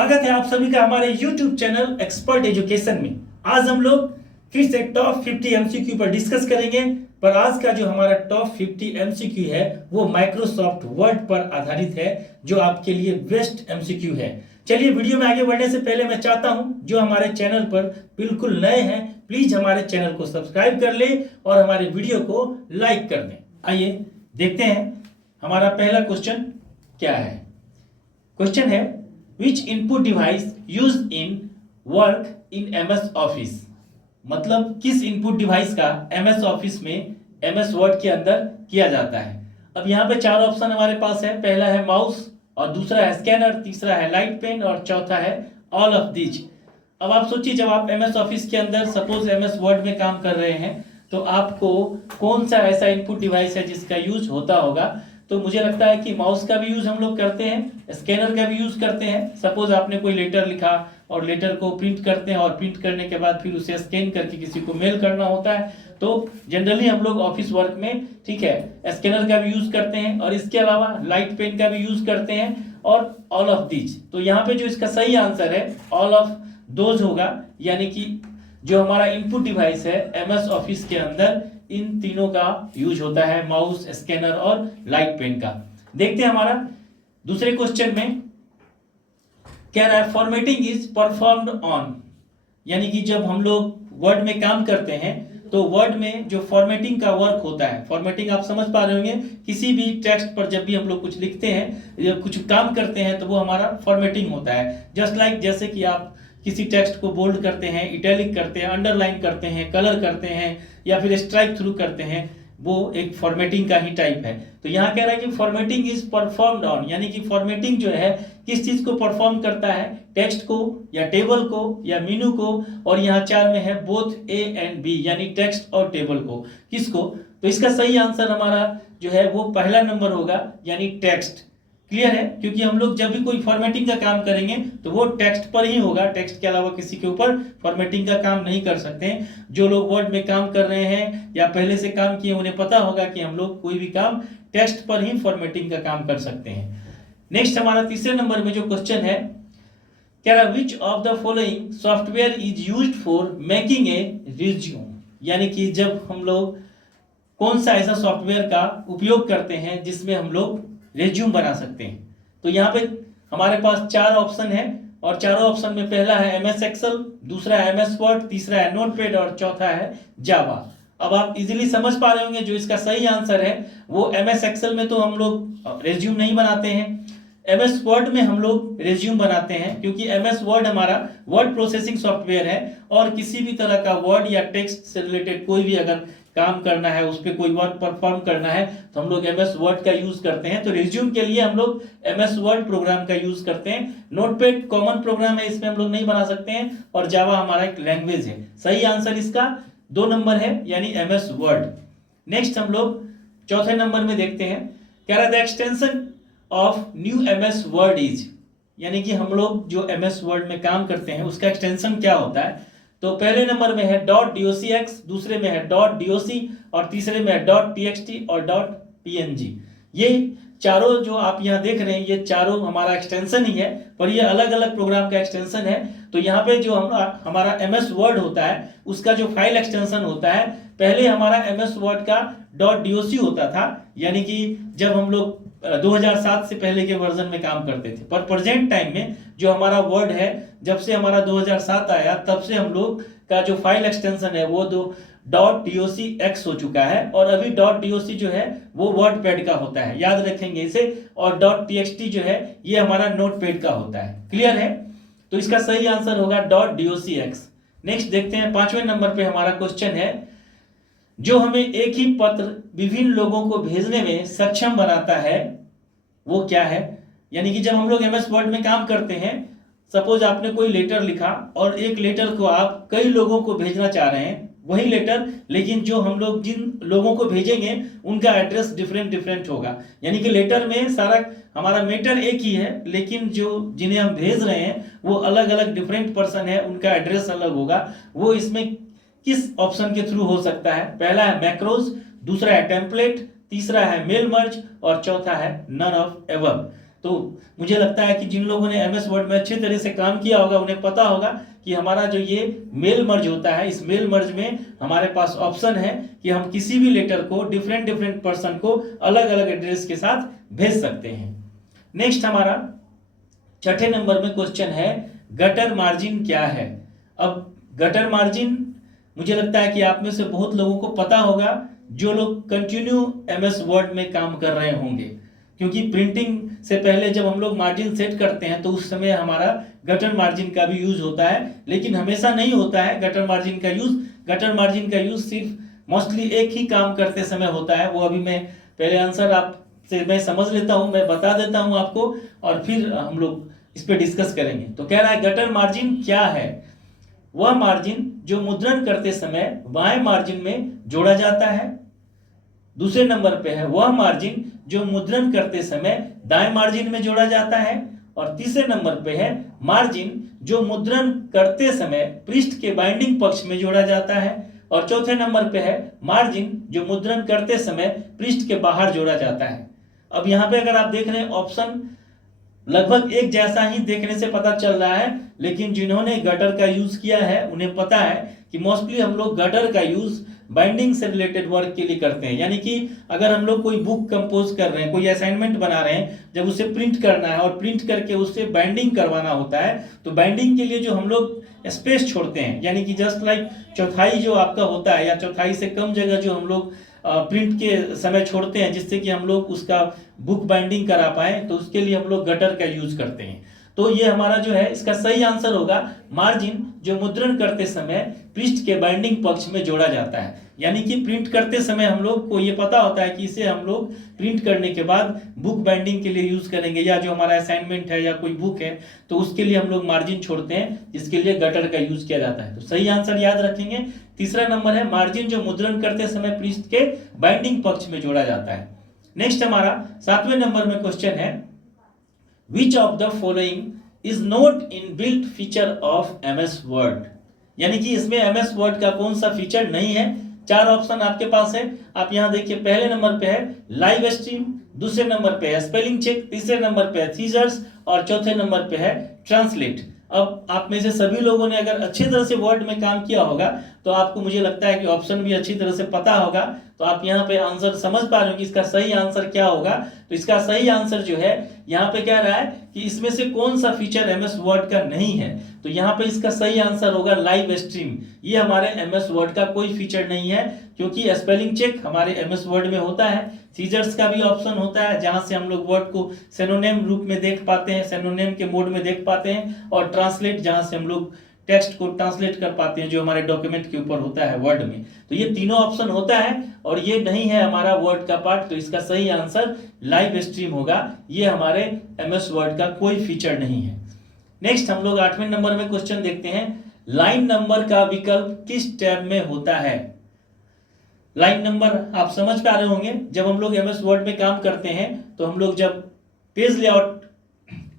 स्वागत है आप सभी का हमारे YouTube चैनल एक्सपर्ट एजुकेशन में। आज हम लोग फिर से टॉप 50 एमसीक्यू पर डिस्कस करेंगे, पर आज का जो हमारा टॉप 50 एमसीक्यू है वो माइक्रोसॉफ्ट वर्ड पर आधारित है, जो आपके लिए बेस्ट एमसीक्यू है। चलिए वीडियो में आगे बढ़ने से पहले मैं चाहता हूं जो हमारे चैनल पर बिल्कुल नए हैं प्लीज हमारे चैनल को सब्सक्राइब कर ले और हमारे वीडियो को लाइक कर दें। आइए देखते हैं हमारा पहला क्वेश्चन क्या है। क्वेश्चन है which input device use in work in MS Office. मतलब किस इनपुट डिवाइस का एमएस ऑफिस में एमएस वर्ड के अंदर किया जाता है। अब यहाँ पे चार ऑप्शन हमारे पास है। पहला है माउस और दूसरा है स्कैनर, तीसरा है लाइट पेन और चौथा है ऑल ऑफ दीज। अब आप सोचिए जब आप एमएस ऑफिस के अंदर सपोज एमएस वर्ड में काम कर रहे हैं तो आपको कौन सा ऐसा इनपुट डिवाइस है जिसका यूज होता होगा। तो मुझे लगता है कि माउस का भी यूज हम लोग करते हैं, स्कैनर का भी यूज करते हैं। सपोज आपने कोई लेटर लिखा और लेटर को प्रिंट करते हैं और प्रिंट करने के बाद फिर उसे स्कैन करके किसी को मेल करना होता है, तो जनरली हम लोग ऑफिस वर्क में ठीक है स्कैनर का भी यूज करते हैं और इसके अलावा लाइट पेन का भी यूज करते हैं और ऑल ऑफ दीज। तो यहाँ पे जो इसका सही आंसर है ऑल ऑफ दोज होगा, यानी कि जो हमारा इनपुट डिवाइस है एमएस ऑफिस के अंदर इन तीनों का यूज होता है, माउस, स्कैनर और लाइट पेन का। देखते हैं हमारा दूसरे क्वेश्चन में क्या रहा है। फॉर्मेटिंग इज परफॉर्म्ड ऑन, यानी कि जब हम लोग वर्ड में काम करते हैं तो वर्ड में जो फॉर्मेटिंग का वर्क होता है, फॉर्मेटिंग आप समझ पा रहे होंगे, किसी भी टेक्स्ट पर जब भी हम लोग कुछ लिखते हैं या कुछ काम करते हैं तो वो हमारा फॉर्मेटिंग होता है। जस्ट लाइक जैसे कि आप किसी टेक्स्ट को बोल्ड करते हैं, इटैलिक करते हैं, अंडरलाइन करते हैं, कलर करते हैं या फिर स्ट्राइक थ्रू करते हैं, वो एक फॉर्मेटिंग का ही टाइप है। तो यहाँ कह रहा है कि फॉर्मेटिंग इज परफॉर्म्ड ऑन, यानी कि फॉर्मेटिंग जो है किस चीज को परफॉर्म करता है, टेक्स्ट को या टेबल को या मेनू को, और यहाँ चार में है बोथ ए एंड बी, यानी टेक्स्ट और टेबल को। किसको? तो इसका सही आंसर हमारा जो है वो पहला नंबर होगा, यानी टेक्स्ट। क्लियर है, क्योंकि हम लोग जब भी कोई फॉर्मेटिंग का काम करेंगे तो वो टेक्स्ट पर ही होगा, टेक्स्ट के अलावा किसी के ऊपर फॉर्मेटिंग का काम नहीं कर सकते हैं। जो लोग वर्ड में काम कर रहे हैं या पहले से काम किए उन्हें पता होगा कि हम लोग कोई भी काम टेक्स्ट पर ही फॉर्मेटिंग का काम कर सकते हैं। नेक्स्ट हमारा तीसरे नंबर में जो क्वेश्चन है क्या रहा, विच of the following software is used for making a resume, यानी कि जब हम लोग कौन सा ऐसा सॉफ्टवेयर का उपयोग करते हैं जिसमें हम लोग रिज्यूम बना सकते हैं। तो यहाँ पे हमारे पास चार ऑप्शन है और चारों ऑप्शन में पहला है एमएस एक्सेल, दूसरा है एमएस वर्ड, तीसरा है नोटपैड और चौथा है जावा। अब आप इजीली समझ पा रहे होंगे जो इसका सही आंसर है वो एमएस एक्सेल में तो हम लोग रिज्यूम नहीं बनाते हैं, एमएस वर्ड में हम लोग रिज्यूम बनाते हैं, क्योंकि एमएस वर्ड हमारा वर्ड प्रोसेसिंग सॉफ्टवेयर है और किसी भी तरह का वर्ड या टेक्स्ट से रिलेटेड कोई भी अगर काम करना है, उस पर कोई वर्क परफॉर्म करना है तो हम लोग एमएस वर्ड का यूज करते हैं। तो रिज्यूम के लिए हम लोग एमएस वर्ड प्रोग्राम का यूज करते हैं। नोटपैड कॉमन प्रोग्राम है, इसमें हम लोग नहीं बना सकते हैं, और जावा हमारा एक लैंग्वेज है। सही आंसर इसका 2 नंबर है, यानी एमएस वर्ड। नेक्स्ट हम लोग चौथे नंबर में देखते हैं क्या the extension of new MS word is, यानी कि हम लोग जो एमएस वर्ड में काम करते हैं उसका एक्सटेंशन क्या होता है। तो पहले नंबर में है .docx, दूसरे में है .doc और तीसरे में है .txt और .png। ये चारों जो आप यहाँ देख रहे हैं ये चारों हमारा एक्सटेंशन ही है, पर ये अलग अलग प्रोग्राम का एक्सटेंशन है। तो यहाँ पे जो हमारा एमएस वर्ड होता है उसका जो फाइल एक्सटेंशन होता है, पहले हमारा एमएस वर्ड का .doc होता था, यानी कि जब हम लोग 2007 से पहले के वर्जन में काम करते थे। पर प्रेजेंट टाइम में जो हमारा वर्ड है, जब से हमारा 2007 आया तब से हम लोग का जो फाइल एक्सटेंशन है वो .docx हो चुका है, और अभी .doc जो है वो वर्डपैड का होता है, याद रखेंगे इसे, और .txt जो है ये हमारा नोटपैड का होता है। क्लियर है, तो इसका सही आंसर होगा .docx। नेक्स्ट देखते हैं पांचवें नंबर पे हमारा क्वेश्चन है जो हमें एक ही पत्र विभिन्न लोगों को भेजने में सक्षम बनाता है वो क्या है। यानी कि जब हम लोग एमएस वर्ड में काम करते हैं, सपोज आपने कोई लेटर लिखा और एक लेटर को आप कई लोगों को भेजना चाह रहे हैं, वही लेटर, लेकिन जो हम लोग जिन लोगों को भेजेंगे उनका एड्रेस डिफरेंट होगा। यानी कि लेटर में सारा हमारा मैटर एक ही है, लेकिन जो जिन्हें हम भेज रहे हैं वो अलग अलग डिफरेंट पर्सन है, उनका एड्रेस अलग होगा। वो इसमें किस ऑप्शन के थ्रू हो सकता है? पहला है मैक्रोज, दूसरा है टेम्पलेट, तीसरा है मेल मर्ज और चौथा है नन ऑफ एबव। तो मुझे लगता है कि जिन लोगों ने एमएस वर्ड में अच्छे तरह से काम किया होगा उन्हें पता होगा कि हमारा जो ये मेल मर्ज होता है, इस मेल मर्ज में हमारे पास ऑप्शन है कि हम किसी भी लेटर को डिफरेंट डिफरेंट पर्सन को अलग अलग एड्रेस के साथ भेज सकते हैं। नेक्स्ट हमारा छठे नंबर में क्वेश्चन है गटर मार्जिन क्या है। अब गटर मार्जिन मुझे लगता है कि आप में से बहुत लोगों को पता होगा जो लोग कंटिन्यू एमएस वर्ड में काम कर रहे होंगे, क्योंकि प्रिंटिंग से पहले जब हम लोग मार्जिन सेट करते हैं तो उस समय हमारा गटर मार्जिन का भी यूज होता है, लेकिन हमेशा नहीं होता है गटर मार्जिन का यूज। गटर मार्जिन का यूज सिर्फ मोस्टली एक ही काम करते समय होता है। वो अभी मैं पहले आंसर आपसे मैं समझ लेता हूं, मैं बता देता हूं आपको और फिर हम लोग इस पे डिस्कस करेंगे। तो कह रहा है गटर मार्जिन क्या है। वह मार्जिन जो मुद्रण करते समय बाएं मार्जिन में जोड़ा जाता है। दूसरे नंबर पे है वह मार्जिन जो मुद्रण करते समय दाएं मार्जिन में जोड़ा जाता है। और तीसरे नंबर पे है मार्जिन जो मुद्रण करते समय पृष्ठ के बाइंडिंग पक्ष में जोड़ा जाता है। और चौथे नंबर पे है मार्जिन जो मुद्रण करते समय पृष्ठ के बाहर जोड़ा जाता है। अब यहाँ पे अगर आप देख रहे हैं ऑप्शन लगभग एक जैसा ही देखने से पता चल रहा है, लेकिन जिन्होंने गटर का यूज किया है उन्हें पता है कि मोस्टली हम लोग गटर का यूज बाइंडिंग से रिलेटेड वर्क के लिए करते हैं। यानी कि अगर हम लोग कोई बुक कंपोज कर रहे हैं, कोई असाइनमेंट बना रहे हैं, जब उसे प्रिंट करना है और प्रिंट करके उससे बाइंडिंग करवाना होता है, तो बाइंडिंग के लिए जो हम लोग स्पेस छोड़ते हैं, यानी कि जस्ट लाइक चौथाई जो आपका होता है या चौथाई से कम जगह जो हम लोग प्रिंट के समय छोड़ते हैं जिससे कि हम लोग उसका बुक बाइंडिंग करा पाए, तो उसके लिए हम लोग गटर का यूज करते हैं। तो ये हमारा जो है इसका सही आंसर होगा मार्जिन जो मुद्रण करते समय पृष्ठ के बाइंडिंग पक्ष में जोड़ा जाता है। यानी कि प्रिंट करते समय हम लोग को ये पता होता है कि इसे हम लोग प्रिंट करने के बाद बुक बाइंडिंग के लिए यूज करेंगे, या जो हमारा असाइनमेंट है या कोई बुक है तो उसके लिए हम लोग मार्जिन छोड़ते हैं, जिसके लिए गटर का यूज किया जाता है। तो सही आंसर याद रखेंगे तीसरा नंबर है मार्जिन जो मुद्रण करते समय पृष्ठ के बाइंडिंग पक्ष में जोड़ा जाता है। नेक्स्ट हमारा 7वें नंबर में क्वेश्चन है Which of the following is not inbuilt feature of MS Word। यानी कि इसमें MS Word का कौन सा फीचर नहीं है। चार ऑप्शन आपके पास है, आप यहां देखिए। पहले नंबर पे है लाइव स्ट्रीम, दूसरे नंबर पे है स्पेलिंग चेक, तीसरे नंबर पे है सीजर्स और चौथे नंबर पे है ट्रांसलेट। अब आप में से सभी लोगों ने अगर अच्छी तरह से वर्ड में काम किया होगा तो आपको मुझे लगता है कि ऑप्शन भी अच्छी तरह से पता होगा। तो आप यहाँ पे आंसर समझ पा रहे हो कि इसका सही आंसर क्या होगा। तो इसका सही आंसर जो है यहाँ पे कह रहा है कि इसमें से कौन सा फीचर एमएस वर्ड का नहीं है। तो यहाँ पे इसका सही आंसर होगा लाइव स्ट्रीम। ये हमारे एमएस वर्ड का कोई फीचर नहीं है, क्योंकि स्पेलिंग चेक हमारे एमएस वर्ड में होता है। सीजर्स का भी ऑप्शन होता है जहां से हम लोग वर्ड को सिनोनिम रूप में देख पाते हैं, सिनोनिम के मोड में देख पाते हैं। और ट्रांसलेट जहां से हम लोग टेक्स्ट को ट्रांसलेट कर पाते हैं जो हमारे डॉक्यूमेंट के ऊपर होता है वर्ड में। तो ये तीनों ऑप्शन होता है और ये नहीं है हमारा वर्ड का पार्ट। तो इसका सही आंसर लाइव स्ट्रीम होगा। ये हमारे एमएस वर्ड का कोई फीचर नहीं है। नेक्स्ट हम लोग 8वें नंबर में क्वेश्चन देखते हैं लाइन नंबर का विकल्प किस टैब में होता है। लाइन नंबर आप समझ पा रहे होंगे, जब हम लोग एमएस वर्ड में काम करते हैं तो हम लोग जब पेज लेआउट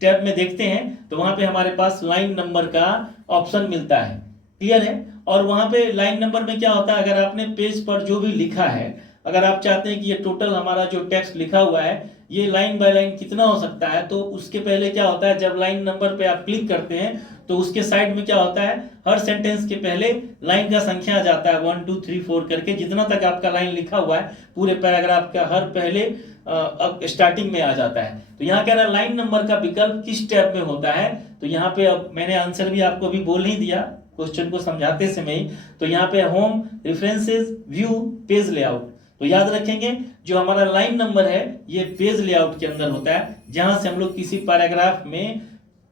टैब में देखते हैं तो वहां पे हमारे पास लाइन नंबर का ऑप्शन मिलता है। क्लियर है। और वहां पे लाइन नंबर में क्या होता है, अगर आपने पेज पर जो भी लिखा है, अगर आप चाहते हैं कि ये टोटल हमारा जो टेक्स्ट लिखा हुआ है ये लाइन बाय लाइन कितना हो सकता है, तो उसके पहले क्या होता है, जब लाइन नंबर पे आप क्लिक करते हैं तो उसके साइड में क्या होता है, हर सेंटेंस के पहले लाइन का संख्या आ जाता है 1 2 3 4 करके। जितना तक आपका लाइन लिखा हुआ है पूरे पैराग्राफ का हर पहले अब स्टार्टिंग में आ जाता है। तो यहाँ कह रहा है लाइन नंबर का विकल्प किस टैब में होता है। तो यहाँ पे अब मैंने आंसर भी आपको अभी बोल ही दिया क्वेश्चन को समझाते समय ही। तो यहाँ पे home, references, view, page layout. तो याद रखेंगे जो हमारा लाइन नंबर है ये पेज लेआउट के अंदर होता है, जहां से हम लोग किसी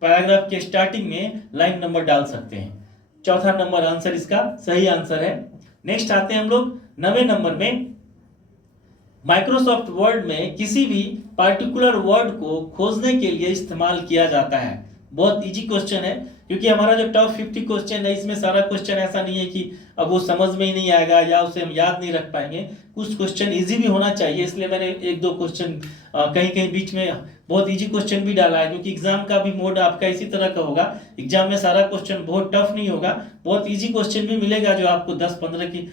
पैराग्राफ के स्टार्टिंग में लाइन नंबर डाल सकते हैं। चौथा नंबर आंसर इसका सही आंसर है। नेक्स्ट आते हैं हम लोग 9वें नंबर में। माइक्रोसॉफ्ट वर्ड में किसी भी पार्टिकुलर वर्ड को खोजने के लिए इस्तेमाल किया जाता है। बहुत इजी क्वेश्चन है, क्योंकि हमारा जो टॉप 50 क्वेश्चन है इसमें सारा क्वेश्चन ऐसा नहीं है कि अब वो समझ में ही नहीं आएगा या उसे हम याद नहीं रख पाएंगे। कुछ क्वेश्चन इजी भी होना चाहिए, इसलिए मैंने एक दो क्वेश्चन कहीं कहीं बीच में बहुत इजी क्वेश्चन भी डाला है, क्योंकि एग्जाम का भी मोड आपका इसी तरह का होगा। एग्जाम में सारा क्वेश्चन बहुत टफ नहीं होगा, बहुत इजी क्वेश्चन भी मिलेगा जो आपको 10-15 की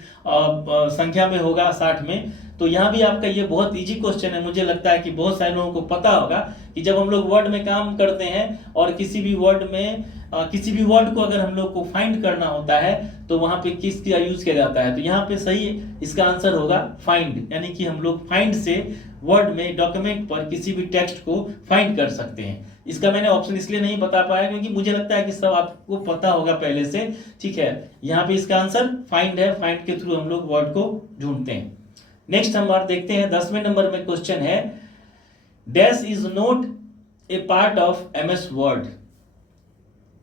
संख्या में होगा 60 में। तो यहाँ भी आपका ये बहुत इजी क्वेश्चन है। मुझे लगता है कि बहुत सारे लोगों को पता होगा कि जब हम लोग वर्ड में काम करते हैं और किसी भी वर्ड में किसी भी वर्ड को अगर हम लोग को फाइंड करना होता है तो वहां पे किस का यूज किया जाता है। तो यहाँ पे सही इसका आंसर होगा फाइंड, यानी कि हम लोग फाइंड से वर्ड में डॉक्यूमेंट पर किसी भी टेक्स्ट को फाइंड कर सकते हैं। इसका मैंने ऑप्शन इसलिए नहीं बता पाया क्योंकि मुझे लगता है कि सब आपको पता होगा पहले से, ठीक है। यहाँ पे इसका आंसर फाइंड है, फाइंड के थ्रू हम लोग वर्ड को ढूंढते हैं। नेक्स्ट हम बात देखते हैं 10वें नंबर में क्वेश्चन है, dash is not a part of MS word.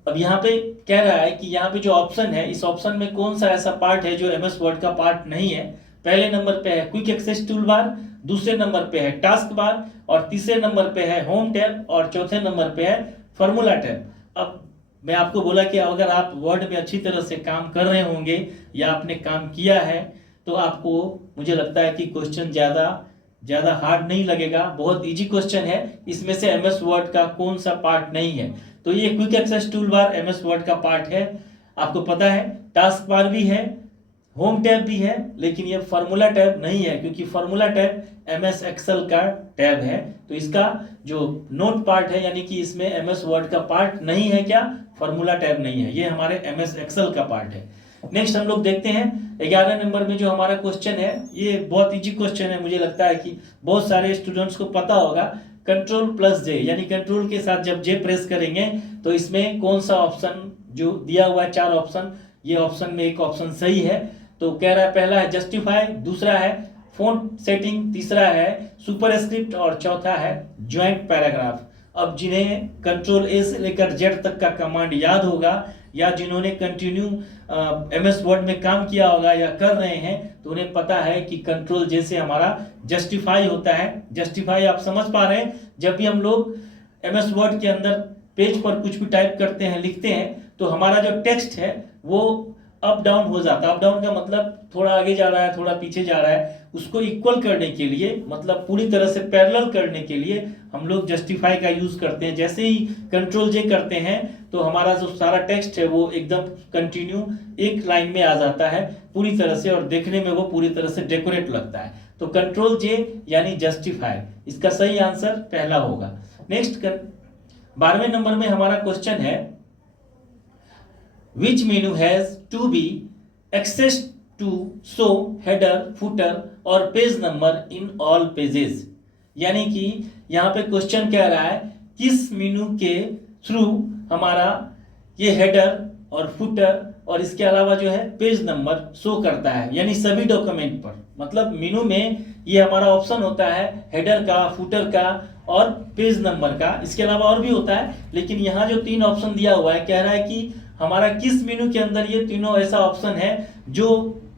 अब यहाँ पे कह रहा है कि यहाँ पे जो ऑप्शन है, इस ऑप्शन में कौन सा ऐसा पार्ट है जो एमएस वर्ड का पार्ट नहीं है। पहले नंबर पे है क्विक एक्सेस टूल बार, दूसरे नंबर पे है टास्क बार, और तीसरे नंबर पे है होम टैब, और चौथे नंबर पे है फॉर्मूला टैब। अब मैं आपको बोला कि अगर आप वर्ड में अच्छी तरह से काम कर रहे होंगे या आपने काम किया है तो आपको, मुझे लगता है कि क्वेश्चन ज्यादा हार्ड नहीं लगेगा, बहुत इजी क्वेश्चन है। इसमें से एमएस वर्ड का कौन सा पार्ट नहीं है। तो ये quick access tool bar MS Word का पार्ट है, आपको पता है। टास्क बार भी है, होम टैब भी है, लेकिन ये फॉर्मूला टैब नहीं है क्योंकि फॉर्मूला टैब एमएस एक्सेल का टैब है। तो इसका जो नोट पार्ट है, यानी कि इसमें एमएस वर्ड का पार्ट नहीं है, क्या फॉर्मूला टैब नहीं है, ये हमारे एमएस एक्सेल का पार्ट है। नेक्स्ट हम लोग देखते हैं 11 नंबर में जो हमारा क्वेश्चन है, ये बहुत इजी क्वेश्चन है। मुझे लगता है कि बहुत सारे स्टूडेंट्स को पता होगा। कंट्रोल प्लस जे, यानी कंट्रोल के साथ जब जे प्रेस करेंगे तो इसमें कौन सा ऑप्शन जो दिया हुआ है, 4 ऑप्शन, ये ऑप्शन में एक ऑप्शन सही है। तो कह रहा है पहला है जस्टिफाई, दूसरा है फॉन्ट सेटिंग, तीसरा है सुपरस्क्रिप्ट, और चौथा है ज्वाइंट पैराग्राफ। अब जिन्हें कंट्रोल ए से लेकर जेड तक का कमांड याद होगा या जिन्होंने कंटिन्यू एमएस वर्ड में काम किया होगा या कर रहे हैं तो उन्हें पता है कि कंट्रोल जे से हमारा जस्टिफाई होता है। जस्टिफाई आप समझ पा रहे हैं, जब भी हम लोग एमएस वर्ड के अंदर पेज पर कुछ भी टाइप करते हैं, लिखते हैं, तो हमारा जो टेक्स्ट है वो अप डाउन हो जाता है। अप डाउन का मतलब थोड़ा आगे जा रहा है, थोड़ा पीछे जा रहा है, उसको इक्वल करने के लिए, मतलब पूरी तरह से पैरेलल करने के लिए हम लोग जस्टिफाई का यूज करते हैं। जैसे ही कंट्रोल जे करते हैं तो हमारा जो सारा टेक्स्ट है वो एकदम कंटिन्यू एक लाइन में आ जाता है पूरी तरह से, और देखने में वो पूरी तरह से डेकोरेट लगता है। तो कंट्रोल जे यानी जस्टिफाई, इसका सही आंसर पहला होगा। नेक्स्ट 12वें नंबर में हमारा क्वेश्चन है, which menu has to be accessed to show header, footer और page number in all pages। यानी कि यहाँ पे क्वेश्चन कह रहा है किस मेनू के थ्रू हमारा ये हेडर और फुटर और इसके अलावा जो है पेज नंबर शो करता है, यानी सभी डॉक्यूमेंट पर। मतलब मेनू में ये हमारा ऑप्शन होता है हेडर का, फुटर का और पेज नंबर का, इसके अलावा और भी होता है, लेकिन यहाँ जो 3 ऑप्शन दिया हुआ है, कह रहा है कि हमारा किस मेनू के अंदर ये तीनों ऐसा ऑप्शन है जो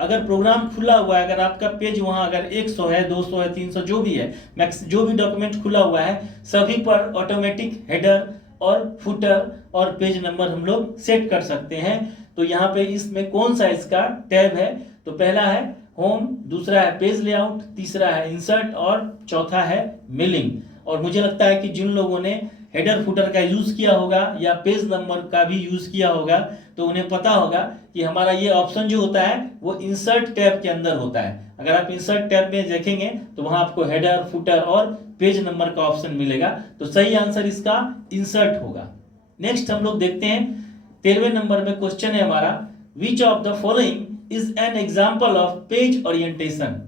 अगर प्रोग्राम खुला हुआ है, अगर आपका पेज वहां अगर 100 है, 200 है, 300 जो भी है, मैक्स जो भी डॉक्यूमेंट खुला हुआ है, सभी पर ऑटोमेटिक हेडर और फुटर और पेज नंबर हम लोग सेट कर सकते हैं। तो यहाँ पे इसमें कौन सा इसका टैब है, तो पहला है होम, दूसरा है पेज लेआउट, तीसरा है इंसर्ट और चौथा है मिलिंग। और मुझे लगता है कि जिन लोगों ने हेडर फुटर का यूज किया होगा या पेज नंबर का भी यूज किया होगा तो उन्हें पता होगा कि हमारा ये ऑप्शन जो होता है वो इंसर्ट टैब के अंदर होता है। अगर आप इंसर्ट टैब में देखेंगे तो वहां आपको हेडर, फुटर और पेज नंबर का ऑप्शन मिलेगा। तो सही आंसर इसका इंसर्ट होगा। नेक्स्ट हम लोग देखते हैं 13वें नंबर में क्वेश्चन है हमारा, विच of the following is an example of page orientation.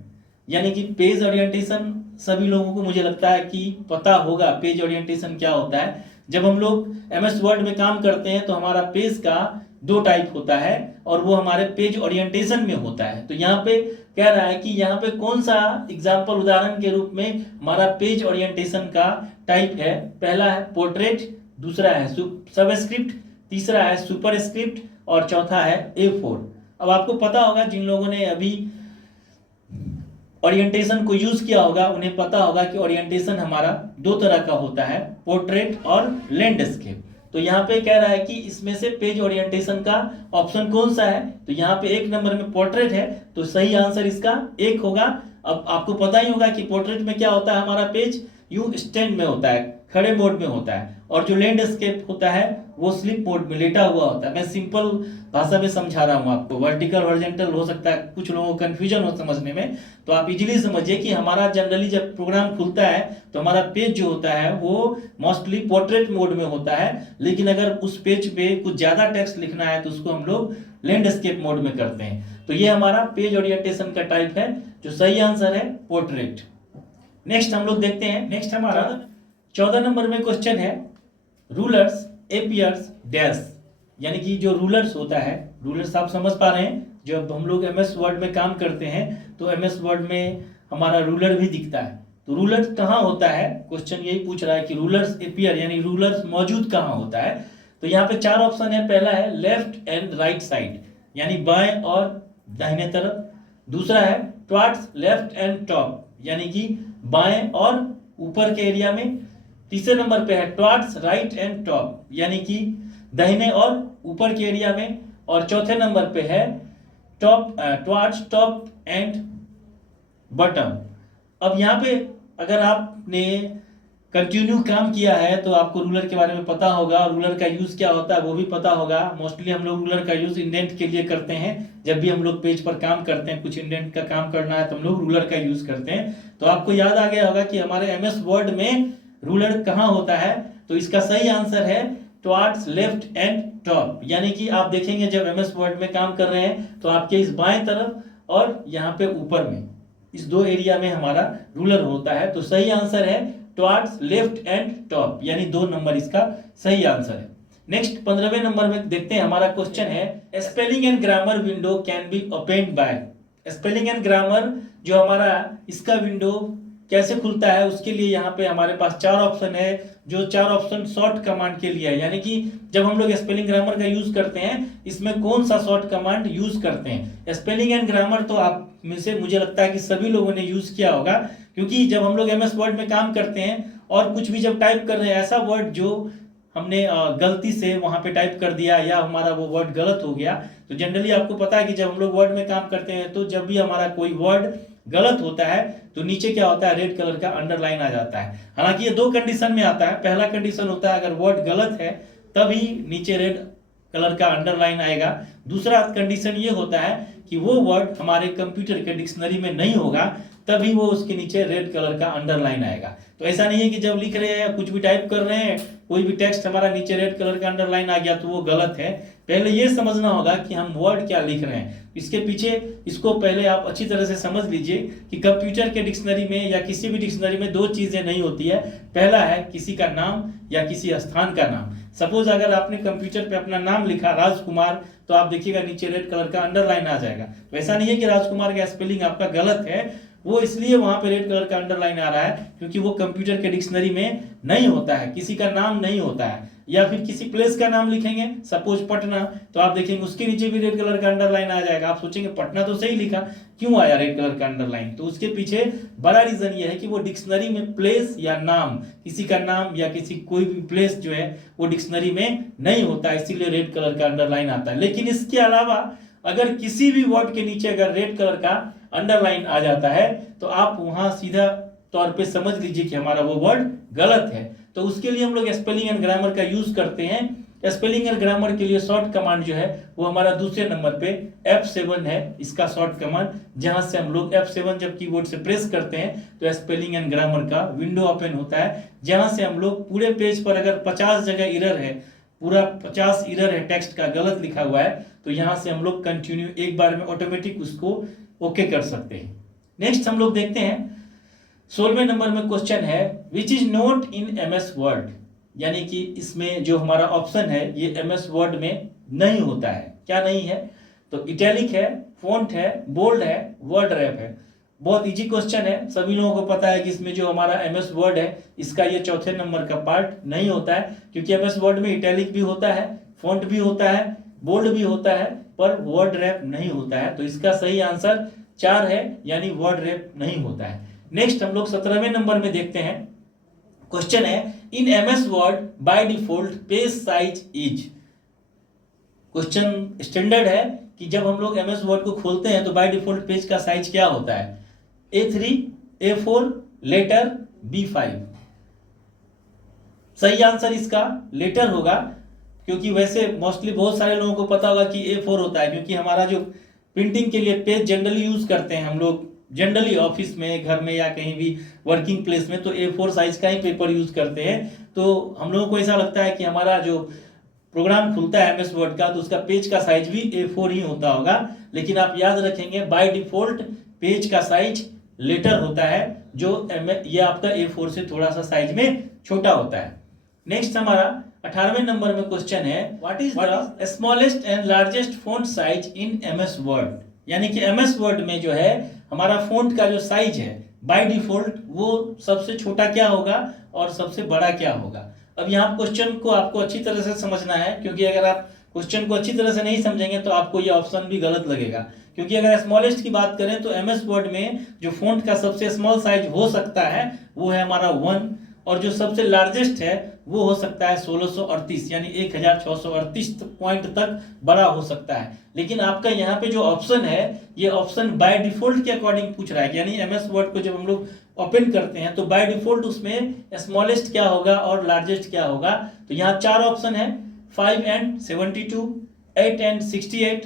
यानी कि पेज ओरिएंटेशन सभी लोगों को मुझे लगता है कि पता होगा पेज ओरिएंटेशन क्या होता है। जब हम लोग एमएस वर्ड में काम करते हैं तो हमारा पेज का 2 टाइप होता है और वो हमारे पेज ओरिएंटेशन में होता है। तो यहाँ पे कह रहा है कि यहाँ पे कौन सा एग्जाम्पल उदाहरण के रूप में हमारा पेज ओरिएंटेशन का टाइप है। पहला है पोर्ट्रेट, दूसरा है सबस्क्रिप्ट, तीसरा है सुपरस्क्रिप्ट और चौथा है A4। अब आपको पता होगा, जिन लोगों ने अभी ओरिएंटेशन को यूज किया होगा उन्हें पता होगा कि ओरिएंटेशन हमारा 2 तरह का होता है, पोर्ट्रेट और लैंडस्केप। तो यहाँ पे कह रहा है कि इसमें से पेज ओरिएंटेशन का ऑप्शन कौन सा है, तो यहाँ पे 1 नंबर में पोर्ट्रेट है, तो सही आंसर इसका 1 होगा। अब आपको पता ही होगा कि पोर्ट्रेट में क्या होता है हमारा पेज, यूं स्टैंड में होता है, खड़े मोड में होता है, और जो लैंडस्केप होता है वो स्लिप मोड में लेटा हुआ होता है। मैं सिंपल भाषा में समझा रहा हूँ आपको। वर्टिकल हॉरिजॉन्टल हो सकता है कुछ लोगों को कंफ्यूजन हो समझने में, तो आप इजीली समझिए कि हमारा जनरली जब प्रोग्राम खुलता है तो हमारा पेज जो होता है वो मोस्टली पोर्ट्रेट मोड में होता है, लेकिन अगर उस पेज पे कुछ ज्यादा टेक्स्ट लिखना है तो उसको हम लोग लैंडस्केप मोड में करते हैं। तो ये हमारा पेज ओरिएंटेशन का टाइप है, जो सही आंसर है पोर्ट्रेट। नेक्स्ट हम लोग देखते हैं, नेक्स्ट हमारा 14 नंबर में क्वेश्चन है, रूलर्स एपियर्स डैश, यानी कि जो रूलर्स होता है, रूलर्स आप समझ पा रहे हैं, जब हम लोग एमएस वर्ड में काम करते हैं तो एमएस वर्ड में हमारा रूलर भी दिखता है। तो रूलर कहाँ होता है, क्वेश्चन यही पूछ रहा है कि रूलर्स एपियर यानी रूलर्स मौजूद कहाँ होता है। तो यहाँ पे 4 ऑप्शन है। पहला है लेफ्ट एंड राइट साइड, यानी बाएं और दाहिने तरफ। दूसरा है टुवर्ड्स लेफ्ट एंड टॉप, यानी कि बाएं और ऊपर के एरिया में। तीसरे नंबर पे है टुवर्ड्स राइट एंड टॉप, यानी कि दाहिने और ऊपर के एरिया में। और चौथे नंबर पे है टुवर्ड्स टॉप एंड बॉटम। अब यहाँ पे अगर आपने कंटिन्यू काम किया है तो आपको रूलर के बारे में पता होगा, रूलर का यूज क्या होता है वो भी पता होगा। मोस्टली हम लोग रूलर का यूज इंडेंट के लिए करते हैं। जब भी हम लोग पेज पर काम करते हैं, कुछ इंडेंट का काम करना है तो हम लोग रूलर का यूज करते हैं। तो आपको याद आ गया होगा कि हमारे एमएस वर्ड में रूलर कहाँ होता है। तो इसका सही आंसर है टुवर्ड्स लेफ्ट एंड टॉप, यानी कि आप देखेंगे जब एमएस वर्ड में काम कर रहे हैं तो आपके इस बाएं तरफ और यहाँ पे ऊपर में इस 2 एरिया में हमारा रूलर होता है। तो सही आंसर है टुवर्ड्स लेफ्ट एंड टॉप, यानी 2 नंबर इसका सही आंसर है। नेक्स्ट 15वें नंबर में देखते हैं, हमारा क्वेश्चन है spelling and grammar window can be opened by. Spelling and grammar जो हमारा इसका विंडो कैसे खुलता है, उसके लिए यहाँ पे हमारे पास 4 ऑप्शन है, जो 4 ऑप्शन शॉर्ट कमांड के लिए है। यानी कि जब हम लोग स्पेलिंग ग्रामर का यूज करते हैं, इसमें कौन सा शॉर्ट कमांड यूज करते हैं। स्पेलिंग एंड ग्रामर तो आप में से मुझे लगता है कि सभी लोगों ने यूज किया होगा, क्योंकि जब हम लोग एमएस वर्ड में काम करते हैं और कुछ भी जब टाइप कर रहे हैं, ऐसा वर्ड जो हमने गलती से वहां पे टाइप कर दिया या हमारा वो वर्ड गलत हो गया, तो जनरली आपको पता है कि जब हम लोग वर्ड में काम करते हैं तो जब भी हमारा कोई वर्ड गलत होता है तो नीचे क्या होता है, रेड कलर का अंडरलाइन आ जाता है। हालांकि ये 2 कंडीशन में आता है। पहला कंडीशन होता है अगर वर्ड गलत है तभी नीचे रेड कलर का अंडरलाइन आएगा। दूसरा कंडीशन ये होता है कि वो वर्ड हमारे कंप्यूटर के डिक्शनरी में नहीं होगा, तभी वो उसके नीचे रेड कलर का अंडरलाइन आएगा। तो ऐसा नहीं है कि जब लिख रहे हैं, कुछ भी टाइप कर रहे हैं, कोई भी टेक्स्ट हमारा नीचे रेड कलर का अंडरलाइन आ गया तो वो गलत है। पहले ये समझना होगा कि हम वर्ड क्या लिख रहे हैं। इसके पीछे इसको पहले आप अच्छी तरह से समझ लीजिए कि कंप्यूटर के डिक्शनरी में या किसी भी डिक्शनरी में 2 चीजें नहीं होती है। पहला है किसी का नाम या किसी स्थान का नाम। सपोज अगर आपने कंप्यूटर पे अपना नाम लिखा राजकुमार, तो आप देखिएगा नीचे रेड कलर का अंडरलाइन आ जाएगा। तो ऐसा नहीं है कि राजकुमार का स्पेलिंग आपका गलत है, वो इसलिए वहां पे रेड कलर का अंडरलाइन आ रहा है क्योंकि वो कंप्यूटर के डिक्शनरी में नहीं होता है, किसी का नाम नहीं होता है। या फिर किसी प्लेस का नाम लिखेंगे, सपोज पटना, तो आप देखेंगे उसके नीचे भी रेड कलर का अंडरलाइन आ जाएगा। आप सोचेंगे पटना तो सही लिखा, क्यों आया रेड कलर का अंडरलाइन। तो उसके पीछे बड़ा रीजन ये है कि वो डिक्शनरी में प्लेस या नाम, किसी का नाम या किसी कोई भी प्लेस जो है वो डिक्शनरी में नहीं होता है, इसीलिए रेड कलर का अंडरलाइन आता है। लेकिन इसके अलावा अगर किसी भी वर्ड के नीचे अगर रेड कलर का अंडरलाइन आ जाता है तो आप वहां सीधा तौर पे समझ लीजिए कि हमारा वो वर्ड गलत है। तो उसके लिए हम लोग स्पेलिंग एंड ग्रामर का यूज करते हैं। स्पेलिंग एंड ग्रामर के लिए शॉर्ट कमांड जो है वो हमारा दूसरे नंबर पे F7 है, इसका शॉर्ट कमांड, जहां से हम लोग F7 जब कीबोर्ड से प्रेस करते हैं तो स्पेलिंग एंड ग्रामर का विंडो ओपन होता है, जहां से हम लोग पूरे पेज पर अगर 50 जगह इरर है, पूरा 50 इरर है, टेक्स्ट का गलत लिखा हुआ है, तो यहां से हम लोग कंटिन्यू एक बार में ऑटोमेटिक उसको ओके कर सकते हैं। नेक्स्ट हम लोग देखते हैं 16वें नंबर में क्वेश्चन है which is not in MS word, यानी कि इसमें जो हमारा ऑप्शन है ये एमएस वर्ड में नहीं होता है। क्या नहीं है, तो इटैलिक है, फॉन्ट है, बोल्ड है, वर्ड रैप है। बहुत इजी क्वेश्चन है, सभी लोगों को पता है कि इसमें जो हमारा एमएस वर्ड है इसका ये चौथे नंबर का पार्ट नहीं होता है, क्योंकि एमएस वर्ड में इटैलिक भी होता है, फॉन्ट भी होता है, बोल्ड भी होता है, पर वर्ड रैप नहीं होता है। तो इसका सही आंसर 4 है, यानी वर्ड रैप नहीं होता है। नेक्स्ट हम लोग 17वें नंबर में देखते हैं, क्वेश्चन है in MS word by default page size is. Question standard है कि जब हम लोग एमएस वर्ड को खोलते हैं तो बाय डिफॉल्ट पेज का साइज क्या होता है, A3, A4, लेटर B5। सही आंसर इसका लेटर होगा, क्योंकि वैसे मोस्टली बहुत सारे लोगों को पता होगा कि A4 होता है, क्योंकि हमारा जो प्रिंटिंग के लिए पेज जनरली यूज करते हैं हम लोग, जनरली ऑफिस में, घर में या कहीं भी वर्किंग प्लेस में, तो A4 साइज का ही पेपर यूज करते हैं। तो हम लोगों को ऐसा लगता है कि हमारा जो प्रोग्राम खुलता है MS वर्ड का, तो उसका पेज का साइज भी A4 ही होता होगा। लेकिन आप याद रखेंगे बाय डिफॉल्ट पेज का साइज लेटर होता है, जो ये आपका A4 से थोड़ा सा साइज में छोटा होता है। नेक्स्ट हमारा 18वें नंबर में क्वेश्चन है, what is the smallest and largest font size in MS Word. यानी कि MS वर्ड में जो है हमारा फॉन्ट का जो साइज है बाय डिफॉल्ट वो सबसे छोटा क्या होगा और सबसे बड़ा क्या होगा। अब यहाँ क्वेश्चन को आपको अच्छी तरह से समझना है, क्योंकि अगर आप क्वेश्चन को अच्छी तरह से नहीं समझेंगे तो आपको ये ऑप्शन भी गलत लगेगा। क्योंकि अगर स्मॉलेस्ट की बात करें तो MS वर्ड में जो फॉन्ट का सबसे स्मॉल साइज हो सकता है वो है हमारा 1, और जो सबसे लार्जेस्ट है वो हो सकता है 1638, यानी 1638 पॉइंट तक बड़ा हो सकता है। लेकिन आपका यहाँ पे जो ऑप्शन है ये ऑप्शन बाय डिफॉल्ट के अकॉर्डिंग पूछ रहा है, यानी MS वर्ड को जब हम लोग ओपन करते हैं तो बाय डिफॉल्ट उसमें स्मॉलेस्ट क्या होगा और लार्जेस्ट क्या होगा। तो यहाँ 4 ऑप्शन है, 5 and 72, 8 and 68,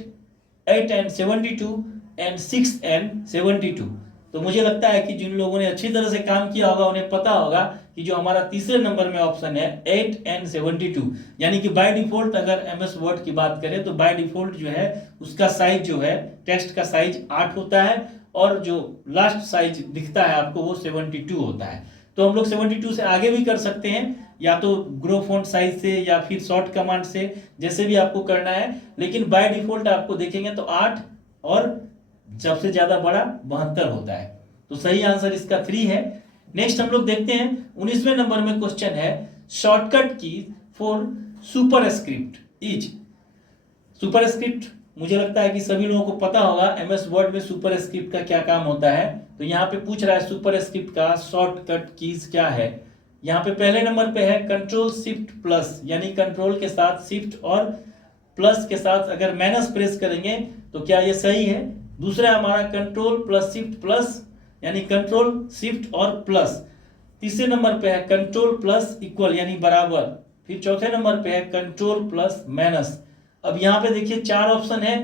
8 and 72 and 6 and 72। तो मुझे लगता है कि जिन लोगों ने अच्छी तरह से काम किया होगा उन्हें पता होगा कि जो हमारा तीसरे नंबर में ऑप्शन है 8 and 72, यानी कि बाय डिफॉल्ट अगर MS वर्ड की बात करें तो बाय डिफॉल्ट जो है उसका साइज जो है टेक्स्ट का साइज 8 होता है, और जो लास्ट साइज दिखता है आपको वो 72 होता है। तो हम लोग 72 से आगे भी कर सकते हैं, या तो ग्रो फॉन्ट साइज से या फिर शॉर्ट कमांड से, जैसे भी आपको करना है। लेकिन बाय डिफॉल्ट आपको देखेंगे तो 8 और सबसे ज्यादा बड़ा 72 होता है। तो सही आंसर इसका 3 है। नेक्स्ट हम लोग देखते हैं 19वें नंबर में क्वेश्चन है, शॉर्टकट की फॉर सुपरस्क्रिप्ट इज। सुपरस्क्रिप्ट मुझे लगता है कि सभी लोगों को पता होगा MS वर्ड में सुपरस्क्रिप्ट का क्या काम होता है। तो यहाँ पे पूछ रहा है सुपरस्क्रिप्ट का शॉर्टकट कीज क्या है। यहाँ पे पहले नंबर पे है कंट्रोल शिफ्ट प्लस, यानी कंट्रोल के साथ शिफ्ट और प्लस के साथ अगर माइनस प्रेस करेंगे तो क्या ये सही है। दूसरा हमारा कंट्रोल प्लस शिफ्ट प्लस, यानी कंट्रोल शिफ्ट और प्लस। तीसरे नंबर पे है कंट्रोल प्लस इक्वल, यानी बराबर। फिर चौथे नंबर पे है कंट्रोल प्लस माइनस। अब यहाँ पे देखिए 4 ऑप्शन है।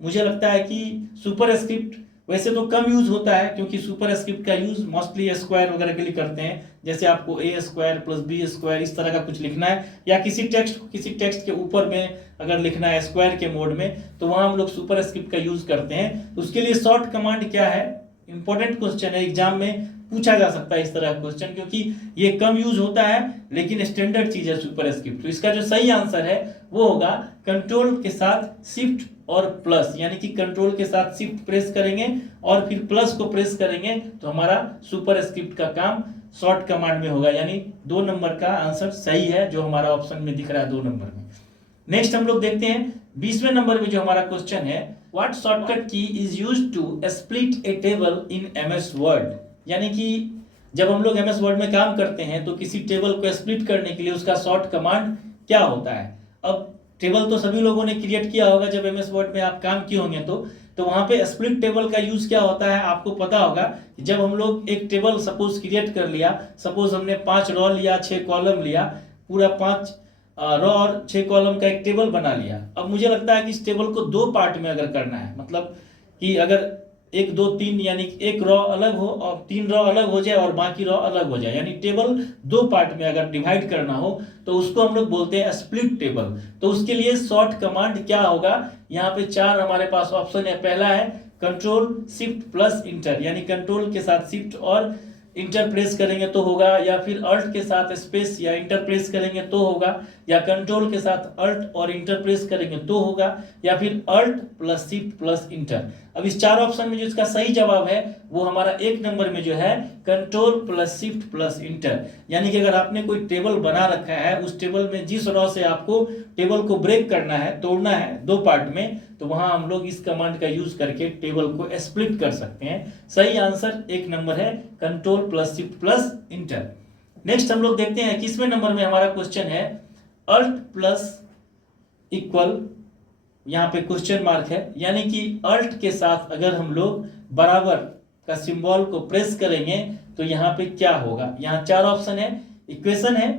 मुझे लगता है कि सुपरस्क्रिप्ट वैसे तो कम यूज होता है, क्योंकि सुपरस्क्रिप्ट का यूज मोस्टली स्क्वायर वगैरह के लिए करते हैं, जैसे आपको A² + B² इस तरह का कुछ लिखना है, या किसी टेक्स्ट के ऊपर में अगर लिखना है स्क्वायर के मोड में, तो वहां हम लोग सुपरस्क्रिप्ट का यूज करते हैं। उसके लिए शॉर्ट कमांड क्या है, इंपॉर्टेंट क्वेश्चन है, एग्जाम में पूछा जा सकता है इस तरह का क्वेश्चन, क्योंकि ये कम यूज होता है लेकिन स्टैंडर्ड चीज है सुपरस्क्रिप्ट। तो इसका जो सही आंसर है वो होगा कंट्रोल के साथ शिफ्ट और प्लस, यानी कि कंट्रोल के साथ शिफ्ट प्रेस करेंगे और फिर प्लस को प्रेस करेंगे तो हमारा सुपरस्क्रिप्ट का काम शॉर्ट कमांड में होगा, यानी 2 नंबर का आंसर सही है जो हमारा ऑप्शन में दिख रहा है 2 नंबर में। नेक्स्ट हम लोग देखते हैं 20वें नंबर में जो हमारा क्वेश्चन है, what shortcut key is used to split a table in MS Word. यानी कि जब हम लोग MS वर्ड में काम करते हैं तो किसी टेबल को स्प्लिट करने के लिए उसका शॉर्ट कमांड क्या होता है। अब टेबल तो सभी लोगों ने क्रिएट किया होगा जब MS वर्ड में आप काम किए होंगे, तो वहां पे स्प्लिट टेबल का यूज क्या होता है आपको पता होगा। जब हम लोग एक टेबल सपोज क्रिएट कर लिया, सपोज हमने 5 रो लिया, 6 कॉलम लिया, पूरा 5 रो और 6 कॉलम का एक टेबल बना लिया। अब मुझे लगता है कि इस टेबल को 2 पार्ट में अगर करना है, मतलब कि अगर 1 2 3 यानी एक रो अलग हो और 3 रो अलग हो जाए और बाकी रो अलग हो जाए, यानी टेबल 2 पार्ट में अगर डिवाइड करना हो तो उसको हम लोग बोलते हैं स्प्लिट टेबल। तो उसके लिए शॉर्ट कमांड क्या होगा, यहाँ पे 4 हमारे पास ऑप्शन है। पहला है कंट्रोल शिफ्ट प्लस इंटर, यानी कंट्रोल के साथ शिफ्ट और इंटर प्रेस करेंगे तो होगा, या फिर अल्ट के साथ स्पेस या इंटर प्रेस करेंगे तो होगा, या कंट्रोल के साथ अल्ट और इंटर प्रेस करेंगे तो होगा, या फिर alt plus shift plus enter. अब इस 4 ऑप्शन में जो इसका सही जवाब है वो हमारा 1 नंबर में जो है control plus shift plus inter. यानी कि अगर आपने कोई टेबल बना रखा है, उस टेबल में जिस रो से आपको टेबल को ब्रेक करना है, तोड़ना है 2 पार्ट में, तो वहां हम लोग इस कमांड का यूज करके टेबल को स्प्लिट कर सकते हैं। सही आंसर 1 नंबर है, control plus shift plus inter. Next हम लोग देखते हैं 21वें नंबर में हमारा क्वेश्चन है, अल्ट प्लस इक्वल, यहाँ पे क्वेश्चन मार्क है, यानी कि अल्ट के साथ अगर हम लोग बराबर का सिंबल को प्रेस करेंगे तो यहाँ पे क्या होगा। यहाँ 4 ऑप्शन है, इक्वेशन है,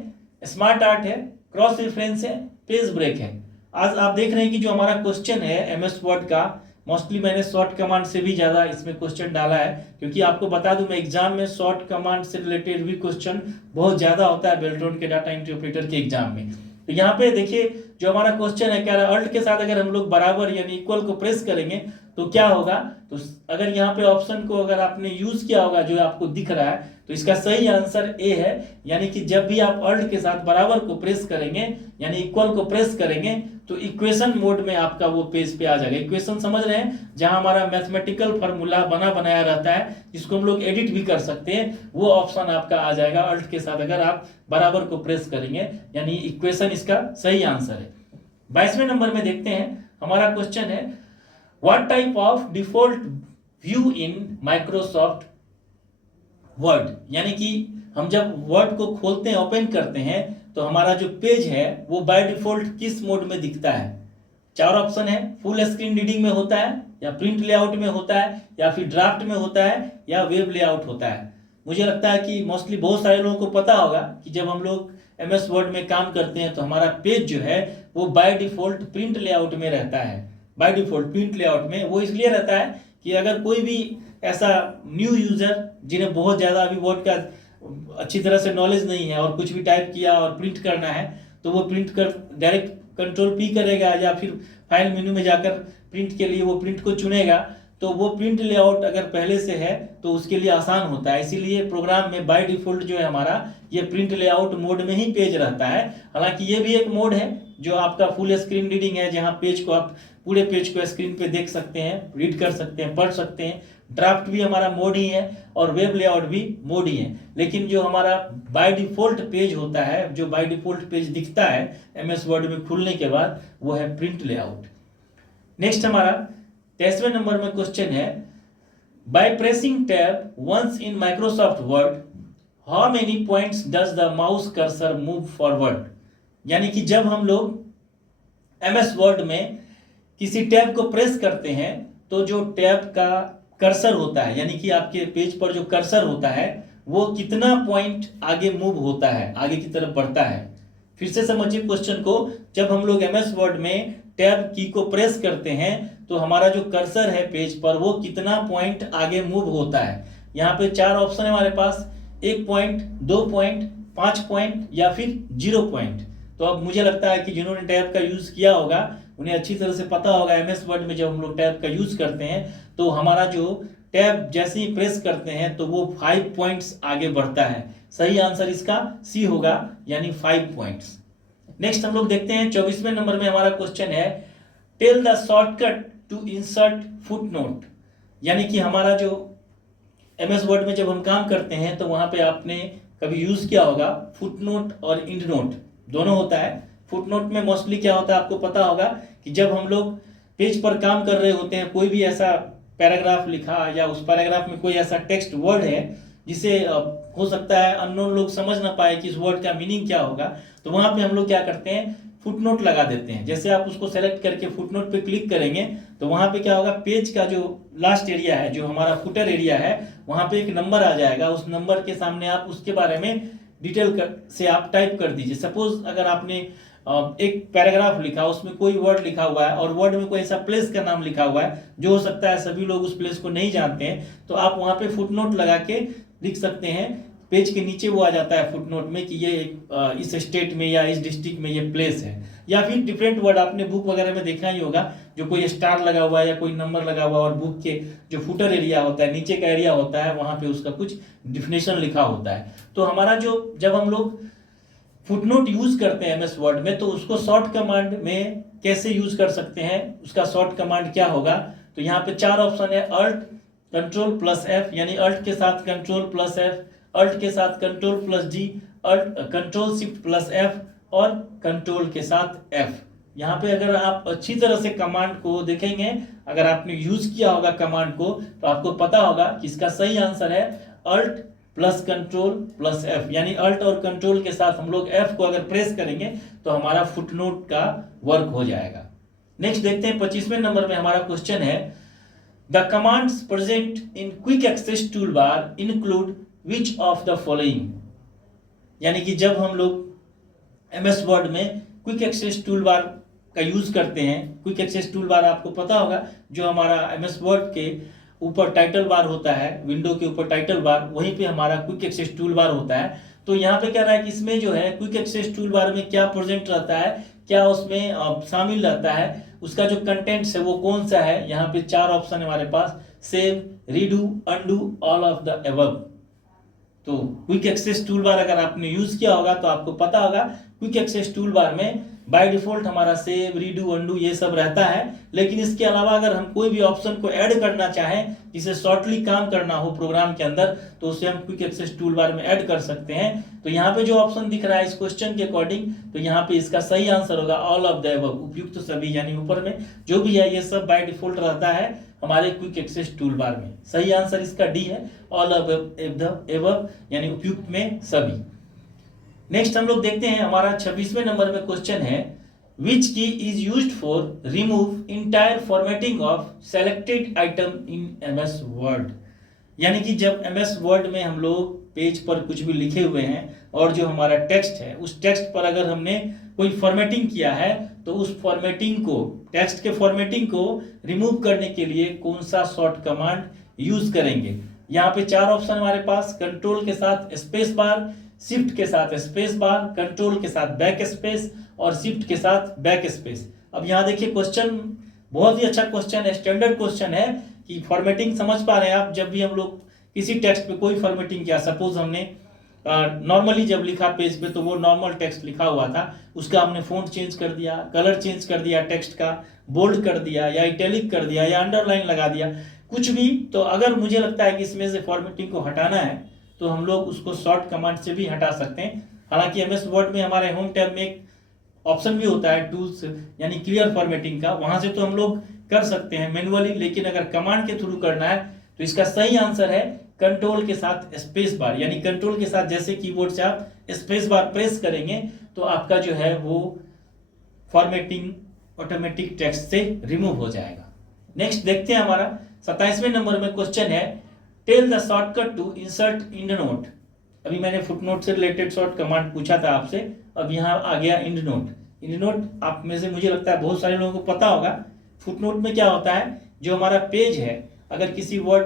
स्मार्ट आर्ट है, क्रॉस रेफरेंस है, पेज ब्रेक है। आज आप देख रहे हैं कि जो हमारा क्वेश्चन है एमएस वर्ड का, मोस्टली मैंने शॉर्ट कमांड से भी ज़्यादा इसमें क्वेश्चन डाला है, क्योंकि आपको बता दूं मैं एग्जाम में शॉर्ट कमांड से रिलेटेड भी क्वेश्चन बहुत ज़्यादा होता है बेल्ट्रॉन के डाटा इंटरप्रेटर के एग्जाम में। तो यहाँ पे देखिए जो हमारा क्वेश्चन है, कह रहा है अल्ट के साथ अगर हम लोग बराबर यानी इक्वल को प्रेस करेंगे तो क्या होगा। तो अगर यहाँ पे ऑप्शन को अगर आपने यूज किया होगा जो आपको दिख रहा है, तो इसका सही आंसर ए है। यानी कि जब भी आप अल्ट के साथ बराबर को प्रेस करेंगे यानी इक्वल को प्रेस करेंगे तो इक्वेशन मोड में आपका वो पेज पे आ जाएगा। इक्वेशन समझ रहे हैं, जहां हमारा मैथमेटिकल फार्मूला बना बनाया रहता है जिसको हम लोग एडिट भी कर सकते हैं, वो ऑप्शन आपका आ जाएगा अल्ट के साथ अगर आप बराबर को प्रेस करेंगे, यानी इक्वेशन इसका सही आंसर है। 22वें नंबर में देखते हैं हमारा क्वेश्चन है, what type of default view in Microsoft word. यानी कि हम जब वर्ड को खोलते हैं, ओपन करते हैं, तो हमारा जो पेज है वो बाय डिफॉल्ट किस मोड में दिखता है। 4 ऑप्शन है, फुल स्क्रीन रीडिंग में होता है, या प्रिंट लेआउट में होता है, या फिर ड्राफ्ट में होता है, या वेब लेआउट होता है। मुझे लगता है कि मोस्टली बहुत सारे लोगों को पता होगा कि जब हम लोग एमएस वर्ड में काम करते हैं तो हमारा पेज जो है वो बाय डिफॉल्ट प्रिंट लेआउट में रहता है। बाय डिफॉल्ट प्रिंट लेआउट में वो इसलिए रहता है कि अगर कोई भी ऐसा न्यू यूजर जिन्हें बहुत ज़्यादा अभी वर्ड का अच्छी तरह से नॉलेज नहीं है और कुछ भी टाइप किया और प्रिंट करना है, तो वो प्रिंट कर डायरेक्ट कंट्रोल पी करेगा या फिर फाइल मेन्यू में जाकर प्रिंट के लिए वो प्रिंट को चुनेगा। तो वो प्रिंट लेआउट अगर पहले से है तो उसके लिए आसान होता है, इसीलिए प्रोग्राम में बाय डिफॉल्ट जो है हमारा ये प्रिंट लेआउट मोड में ही पेज रहता है। हालांकि ये भी एक मोड है जो आपका फुल स्क्रीन रीडिंग है, जहां पेज को आप पूरे पेज को स्क्रीन पे देख सकते हैं, रीड कर सकते हैं, पढ़ सकते हैं। ड्राफ्ट भी हमारा मोड ही है और वेब लेआउट भी मोड ही है। लेकिन जो हमारा बाय डिफॉल्ट पेज होता है, जो बाय डिफॉल्ट पेज दिखता है एमएस वर्ड में खुलने के बाद, वो है प्रिंट लेआउट। नेक्स्ट हमारा 23वें नंबर में क्वेश्चन है, by pressing tab once in Microsoft Word how many points does the mouse cursor move forward. यानी कि जब हम लोग एमएस वर्ड में किसी टैब को प्रेस करते हैं तो जो टैब का कर्सर होता है, यानी कि आपके पेज पर जो कर्सर होता है, वो कितना पॉइंट आगे मूव होता है, आगे की तरफ बढ़ता है। फिर से समझिए क्वेश्चन को, जब हम लोग एमएस वर्ड में टैब की को प्रेस करते हैं तो हमारा जो कर्सर है पेज पर वो कितना पॉइंट आगे मूव होता है। यहाँ पे 4 ऑप्शन है हमारे पास, 1 पॉइंट, 2 पॉइंट, 5 पॉइंट या फिर 0 पॉइंट। तो अब मुझे लगता है कि जिन्होंने टैब का यूज किया होगा उन्हें अच्छी तरह से पता होगा एमएस वर्ड में जब हम लोग टैब का यूज करते हैं तो हमारा जो टैब जैसे ही प्रेस करते हैं तो वो 5 पॉइंट्स आगे बढ़ता है। सही आंसर इसका सी होगा, यानी 5 पॉइंट्स। नेक्स्ट हम लोग देखते हैं 24वें नंबर में हमारा क्वेश्चन है, tell the shortcut to insert footnote. यानी कि हमारा जो एमएस वर्ड में जब हम काम करते हैं तो वहां पे आपने कभी यूज किया होगा फुटनोट और इंड नोट, दोनों होता है। फुटनोट में मोस्टली क्या होता है आपको पता होगा कि जब हम लोग पेज पर काम कर रहे होते हैं, कोई भी ऐसा पैराग्राफ लिखा या उस पैराग्राफ में कोई ऐसा टेक्स्ट वर्ड है जिसे हो सकता है अननोन लोग समझ ना पाए कि इस वर्ड का मीनिंग क्या होगा, तो वहां पे हम लोग क्या करते हैं, फुटनोट लगा देते हैं। जैसे आप उसको सेलेक्ट करके फुटनोट पे क्लिक करेंगे तो वहां पे क्या होगा, पेज का जो लास्ट एरिया है, जो हमारा फुटर एरिया है, वहां पे एक नंबर आ जाएगा। उस नंबर के सामने आप उसके बारे में डिटेल से आप टाइप कर दीजिए। सपोज अगर आपने एक पैराग्राफ लिखा, उसमें कोई वर्ड लिखा हुआ है और वर्ड में कोई ऐसा प्लेस का नाम लिखा हुआ है जो हो सकता है सभी लोग उस प्लेस को नहीं जानते हैं, तो आप वहां पे फुटनोट लगा के लिख सकते हैं। पेज के नीचे वो आ जाता है फुटनोट में कि ये इस स्टेट में या इस डिस्ट्रिक्ट में ये प्लेस है। या फिर डिफरेंट वर्ड आपने बुक वगैरह में देखा ही होगा, जो कोई स्टार लगा हुआ है या कोई नंबर लगा हुआ है और बुक के जो फुटर एरिया होता है, नीचे का एरिया होता है, वहां पे उसका कुछ डिफिनेशन लिखा होता है। तो हमारा जो जब हम लोग फुटनोट यूज करते हैं एमएस वर्ड में, तो उसको शॉर्ट कमांड में कैसे यूज कर सकते हैं, उसका शॉर्ट कमांड क्या होगा। तो यहाँ पे 4 ऑप्शन है, अल्ट कंट्रोल प्लस एफ, यानी अल्ट के साथ कंट्रोल प्लस एफ, अल्ट के साथ control plus G, alt control shift plus F और कंट्रोल के साथ एफ। यहाँ पे अगर आप अच्छी तरह से कमांड को देखेंगे, अगर आपने यूज किया होगा कमांड को, तो आपको पता होगा कि इसका सही आंसर है alt plus control plus F. यानी अल्ट और कंट्रोल के साथ हम लोग एफ को अगर प्रेस करेंगे तो हमारा फुटनोट का वर्क हो जाएगा। नेक्स्ट देखते हैं 25वें नंबर में हमारा क्वेश्चन है, the commands present in quick access tool bar include which of the following. यानी कि जब हम लोग MS वर्ड में क्विक एक्सेस टूल बार का यूज करते हैं। क्विक एक्सेस टूल बार आपको पता होगा, जो हमारा MS वर्ड के ऊपर टाइटल बार होता है, विंडो के ऊपर टाइटल बार, वहीं पे हमारा क्विक एक्सेस टूल बार होता है। तो यहाँ पे क्या रहा है कि इसमें जो है क्विक एक्सेस टूल बार में क्या प्रेजेंट रहता है, क्या उसमें शामिल रहता है, उसका जो कंटेंट्स है वो कौन सा है। यहाँ पे 4 ऑप्शन है हमारे पास, save, redo, undo, all of the above. तो क्विक एक्सेस टूल बार अगर आपने यूज किया होगा तो आपको पता होगा, क्विक एक्सेस टूल बार में बाय डिफॉल्ट हमारा सेव, रीडू, अनडू ये सब रहता है। लेकिन इसके अलावा अगर हम कोई भी ऑप्शन को ऐड करना चाहें, जिसे शॉर्टली काम करना हो प्रोग्राम के अंदर, तो उसे हम क्विक एक्सेस टूल बार में ऐड कर सकते हैं। तो यहाँ पे जो ऑप्शन दिख रहा है इस क्वेश्चन के अकॉर्डिंग, तो यहाँ पे इसका सही आंसर होगा ऑल ऑफ द अबव, उपयुक्त सभी, यानी ऊपर में जो भी है ये सब बाय डिफॉल्ट रहता है हमारे क्विक एक्सेस टूल बार में। सही आंसर इसका डी है, ऑल ऑफ द अबव, यानी उपयुक्त में सभी। नेक्स्ट हम लोग देखते हैं, हमारा 26वें नंबर में क्वेश्चन है, विच की is used for remove entire formatting of selected item in MS Word. यानी कि जब MS वर्ड में हम लोग पेज पर कुछ भी लिखे हुए हैं और जो हमारा टेक्स्ट है, उस टेक्स्ट पर अगर हमने कोई फॉर्मेटिंग किया है, तो उस फॉर्मेटिंग को, टेक्स्ट के फॉर्मेटिंग को रिमूव करने के लिए कौन सा शॉर्ट कमांड यूज करेंगे। यहाँ पे 4 ऑप्शन हमारे पास, कंट्रोल के साथ स्पेस बार, शिफ्ट के साथ स्पेस बार, कंट्रोल के साथ बैक स्पेस और शिफ्ट के साथ बैक स्पेस। अब यहाँ देखिए क्वेश्चन बहुत ही अच्छा क्वेश्चन है, स्टैंडर्ड क्वेश्चन है कि फॉर्मेटिंग समझ पा रहे हैं आप। जब भी हम लोग किसी टेक्स्ट पे कोई फॉर्मेटिंग किया, सपोज हमने नॉर्मली जब लिखा पेज पे, तो वो नॉर्मल टेक्स्ट लिखा हुआ था, उसका हमने फ़ॉन्ट चेंज कर दिया, कलर चेंज कर दिया टेक्स्ट का, बोल्ड कर दिया या इटैलिक कर दिया या अंडरलाइन लगा दिया, कुछ भी। तो अगर मुझे लगता है कि इसमें से फॉर्मेटिंग को हटाना है, तो हम लोग उसको शॉर्ट कमांड से भी हटा सकते हैं। हालांकि MS वर्ड में हमारे होम टैब में एक ऑप्शन भी होता है टूल्स, यानी क्लियर फॉर्मेटिंग का, वहां से तो हम लोग कर सकते हैं मैनुअली। लेकिन अगर कमांड के थ्रू करना है, तो इसका सही आंसर है कंट्रोल के साथ स्पेस बार। यानी कंट्रोल के साथ जैसे कीबोर्ड से आप स्पेस बार प्रेस करेंगे, तो आपका जो है वो फॉर्मेटिंग ऑटोमेटिक टेक्स्ट से रिमूव हो जाएगा। नेक्स्ट देखते हैं, हमारा 27वें नंबर में क्वेश्चन है, tell the shortcut to insert end note. अभी मैंने फुटनोट से रिलेटेड शॉर्ट कमांड पूछा था आपसे, अब यहाँ आ गया इंड नोट। इंड नोट आप में से मुझे लगता है बहुत सारे लोगों को पता होगा। फुटनोट में क्या होता है, जो हमारा पेज है, अगर किसी वर्ड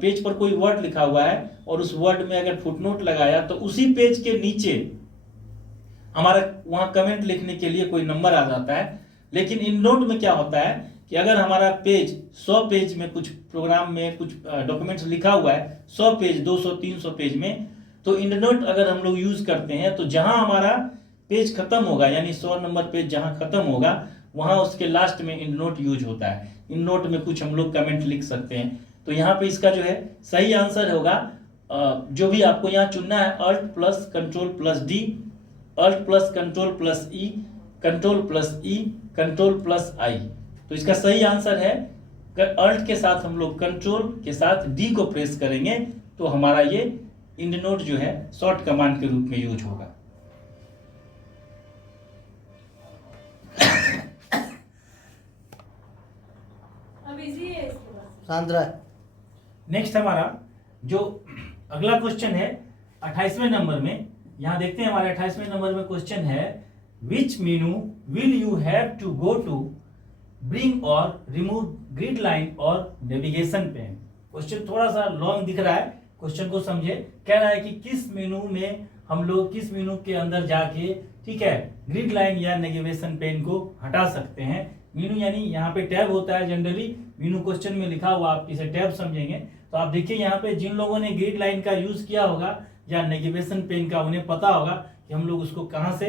पेज पर कोई वर्ड लिखा हुआ है और उस वर्ड में अगर फुटनोट लगाया, तो उसी पेज के नीचे हमारा वहां कमेंट लिखने के लिए कोई नंबर आ जाता है। लेकिन इंड नोट में क्या होता है कि अगर हमारा पेज 100 पेज में, कुछ प्रोग्राम में कुछ डॉक्यूमेंट्स लिखा हुआ है 100 पेज, 200, 300 पेज में, तो इंड नोट अगर हम लोग यूज करते हैं, तो जहां हमारा पेज खत्म होगा, यानी 100 नंबर पेज जहां खत्म होगा, वहां उसके लास्ट में इंड नोट यूज होता है। इंड नोट में कुछ हम लोग कमेंट लिख सकते हैं। तो यहाँ पे इसका जो है सही आंसर होगा, जो भी आपको यहाँ चुनना है, alt plus control plus D, alt plus control plus E, control plus E, control plus I. तो इसका सही आंसर है, अल्ट के साथ हम लोग कंट्रोल के साथ डी को प्रेस करेंगे, तो हमारा ये इंड नोट जो है शॉर्ट कमांड के रूप में यूज होगा। नेक्स्ट हमारा जो अगला क्वेश्चन है 28वें नंबर में, यहां देखते हैं हमारे 28वें नंबर में क्वेश्चन है, which menu will you have to go to bring और रिमूव ग्रिड लाइन और नेविगेशन पेन। क्वेश्चन थोड़ा सा लॉन्ग दिख रहा है, क्वेश्चन को समझे। कह रहा है कि किस मेनू में हम लोग, किस मेनू के अंदर जाके, ठीक है, ग्रिड लाइन या नेविगेशन पेन को हटा सकते हैं। मेनू यानी यहाँ पे टैब होता है जनरली, मेनू क्वेश्चन में लिखा हुआ, आप इसे टैब समझेंगे। तो आप देखिए यहाँ पे जिन लोगों ने ग्रिड लाइन का यूज किया होगा या नेविगेशन पेन का, उन्हें पता होगा कि हम लोग उसको कहाँ से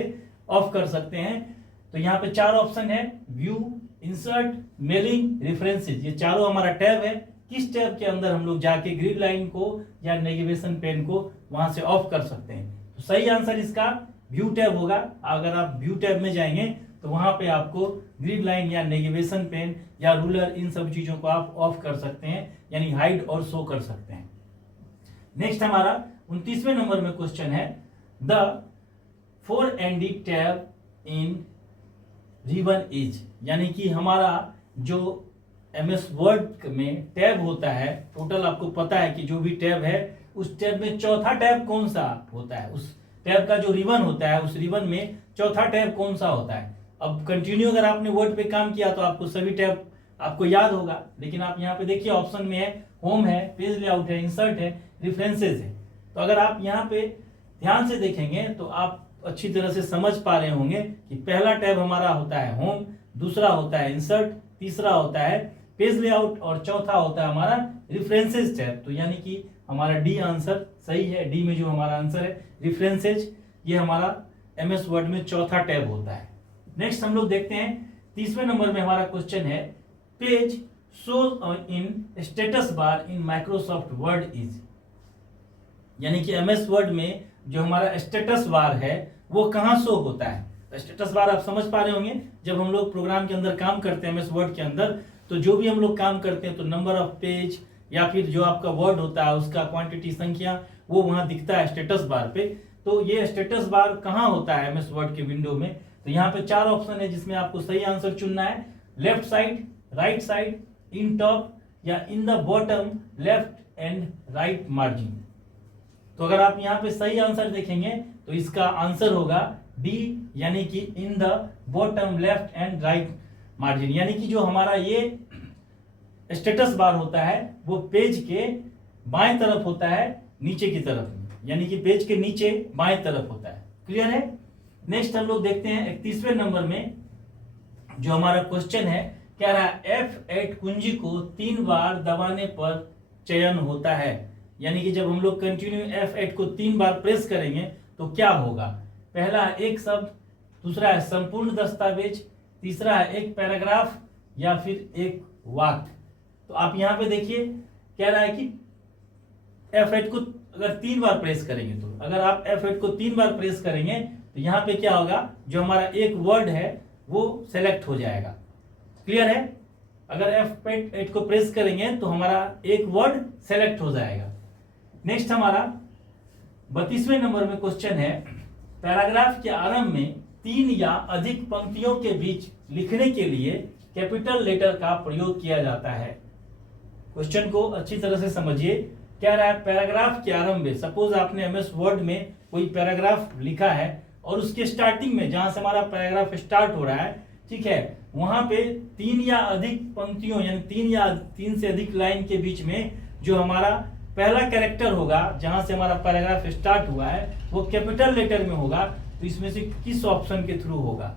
ऑफ कर सकते हैं। तो यहाँ पे 4 ऑप्शन है, व्यू, इंसर्ट, मेलिंग, रेफरेंसेस। ये चारों हमारा टैब है, किस टैब के अंदर हम लोग जाके ग्रिड लाइन को या नेविगेशन पेन को वहां से ऑफ कर सकते हैं। तो सही आंसर इसका व्यू टैब होगा। अगर आप व्यू टैब में जाएंगे, तो वहां पे आपको ग्रिड लाइन या नेविगेशन पेन या रूलर, इन सब चीजों को आप ऑफ कर सकते हैं, यानी हाइड और शो कर सकते हैं। नेक्स्ट हमारा 29वें नंबर में क्वेश्चन है, the 4ND tab in ribbon is. यानी कि हमारा जो MS वर्ड में टैब होता है, टोटल आपको पता है कि जो भी टैब है, उस टैब में चौथा टैब कौन सा होता है, उस टैब का जो रिबन होता है, उस रिबन में चौथा टैब कौन सा होता है। अब कंटिन्यू अगर आपने वर्ड पे काम किया तो आपको सभी टैब आपको याद होगा, लेकिन आप यहाँ पे देखिए ऑप्शन में है होम है, पेज लेआउट है, इंसर्ट है, रेफरेंसेस है। तो अगर आप यहाँ पे ध्यान से देखेंगे तो आप अच्छी तरह से समझ पा रहे होंगे कि पहला टैब हमारा होता है होम, दूसरा होता है इंसर्ट, तीसरा होता है पेज लेआउट और चौथा होता है हमारा रेफरेंसेस टैब। तो यानी कि हमारा डी आंसर सही है। डी में जो हमारा आंसर है रेफरेंसेज, ये हमारा एमएस वर्ड में चौथा टैब होता है। नेक्स्ट हम लोग देखते हैं 30वें नंबर में हमारा क्वेश्चन है page show in status bar in Microsoft word is, यानी कि एमएस वर्ड में जो हमारा स्टेटस बार है वो कहाँ शो होता है। स्टेटस बार आप समझ पा रहे होंगे, जब हम लोग प्रोग्राम के अंदर काम करते हैं एमएस वर्ड के अंदर, तो जो भी हम लोग काम करते हैं तो नंबर ऑफ पेज या फिर जो आपका वर्ड होता है उसका क्वांटिटी संख्या वो वहां दिखता है स्टेटस बार पे। तो ये स्टेटस बार कहाँ होता है एमएस वर्ड के विंडो में, तो यहाँ पे 4 ऑप्शन है जिसमें आपको सही आंसर चुनना है। लेफ्ट साइड, राइट साइड, इन टॉप या in the bottom left and right margin. तो अगर आप यहाँ पे सही आंसर देखेंगे तो इसका आंसर होगा डी, यानी कि in the bottom left and right margin. यानी कि जो हमारा ये स्टेटस बार होता है वो पेज के बाएं तरफ होता है नीचे की तरफ, यानी कि पेज के नीचे बाएं तरफ होता है। क्लियर है। नेक्स्ट हम लोग देखते हैं 31वें नंबर में जो हमारा क्वेश्चन है, कह रहा है F8 कुंजी को 3 बार दबाने पर चयन होता है। यानी कि जब हम लोग कंटिन्यू F8 को 3 बार प्रेस करेंगे तो क्या होगा। पहला है एक शब्द, दूसरा है संपूर्ण दस्तावेज, तीसरा है एक पैराग्राफ या फिर एक वाक्य। तो आप यहाँ पे देखिए कह रहा है कि F8 को अगर 3 बार प्रेस करेंगे, तो अगर आप F8 को 3 बार प्रेस करेंगे तो यहाँ पे क्या होगा, जो हमारा एक वर्ड है वो सेलेक्ट हो जाएगा। क्लियर है। अगर F8 को प्रेस करेंगे तो हमारा एक वर्ड सेलेक्ट हो जाएगा। नेक्स्ट हमारा 32वें नंबर में क्वेश्चन है, पैराग्राफ के आरंभ में 3 या अधिक पंक्तियों के बीच लिखने के लिए कैपिटल लेटर का प्रयोग किया जाता है। क्वेश्चन को अच्छी तरह से समझिए। क्या रहा है, पैराग्राफ के आरंभ में, सपोज आपने एमएस वर्ड में कोई पैराग्राफ लिखा है और उसके स्टार्टिंग में जहां से हमारा पैराग्राफ स्टार्ट हो रहा है, ठीक है, वहां पे 3 या अधिक पंक्तियों यानी 3 से अधिक लाइन के बीच में जो हमारा पहला कैरेक्टर होगा जहां से हमारा पैराग्राफ स्टार्ट हुआ है वो कैपिटल लेटर में होगा। तो इसमें से किस ऑप्शन के थ्रू होगा,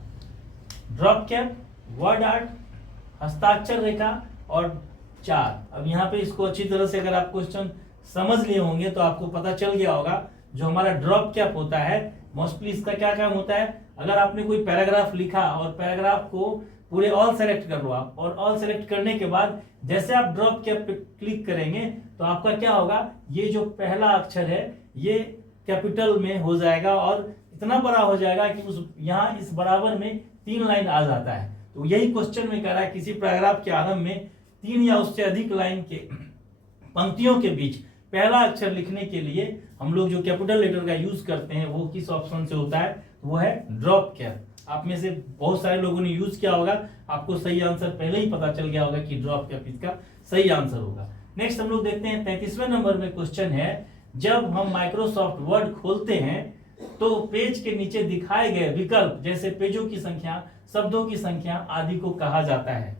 ड्रॉप कैप, वर्ड आर्ट, हस्ताक्षर रेखा और 4। अब यहाँ पे इसको अच्छी तरह से अगर आप क्वेश्चन समझ लिए होंगे तो आपको पता चल गया होगा। जो हमारा ड्रॉप कैप होता है मोस्टली इसका क्या काम होता है, अगर आपने कोई पैराग्राफ लिखा और पैराग्राफ को पूरे ऑल सेलेक्ट कर लो आप, और ऑल सेलेक्ट करने के बाद जैसे आप ड्रॉप कैप पे क्लिक करेंगे तो आपका क्या होगा, ये जो पहला अक्षर है ये कैपिटल में हो जाएगा और इतना बड़ा हो जाएगा कि उस यहाँ इस बराबर में 3 लाइन आ जाता है। तो यही क्वेश्चन में कह रहा है किसी पैराग्राफ के आरंभ में 3 या उससे अधिक लाइन के पंक्तियों के बीच पहला अक्षर लिखने के लिए हम लोग जो कैपिटल लेटर का यूज करते हैं वो किस ऑप्शन से होता है, वो है ड्रॉप कैप। आप में से बहुत सारे लोगों ने यूज किया होगा, आपको सही आंसर पहले ही पता चल गया होगा कि ड्रॉप कैप इसका सही आंसर होगा। नेक्स्ट हम लोग देखते हैं 33वें नंबर में क्वेश्चन है, जब हम माइक्रोसॉफ्ट वर्ड खोलते हैं तो पेज के नीचे दिखाए गए विकल्प जैसे पेजों की संख्या, शब्दों की संख्या आदि को कहा जाता है।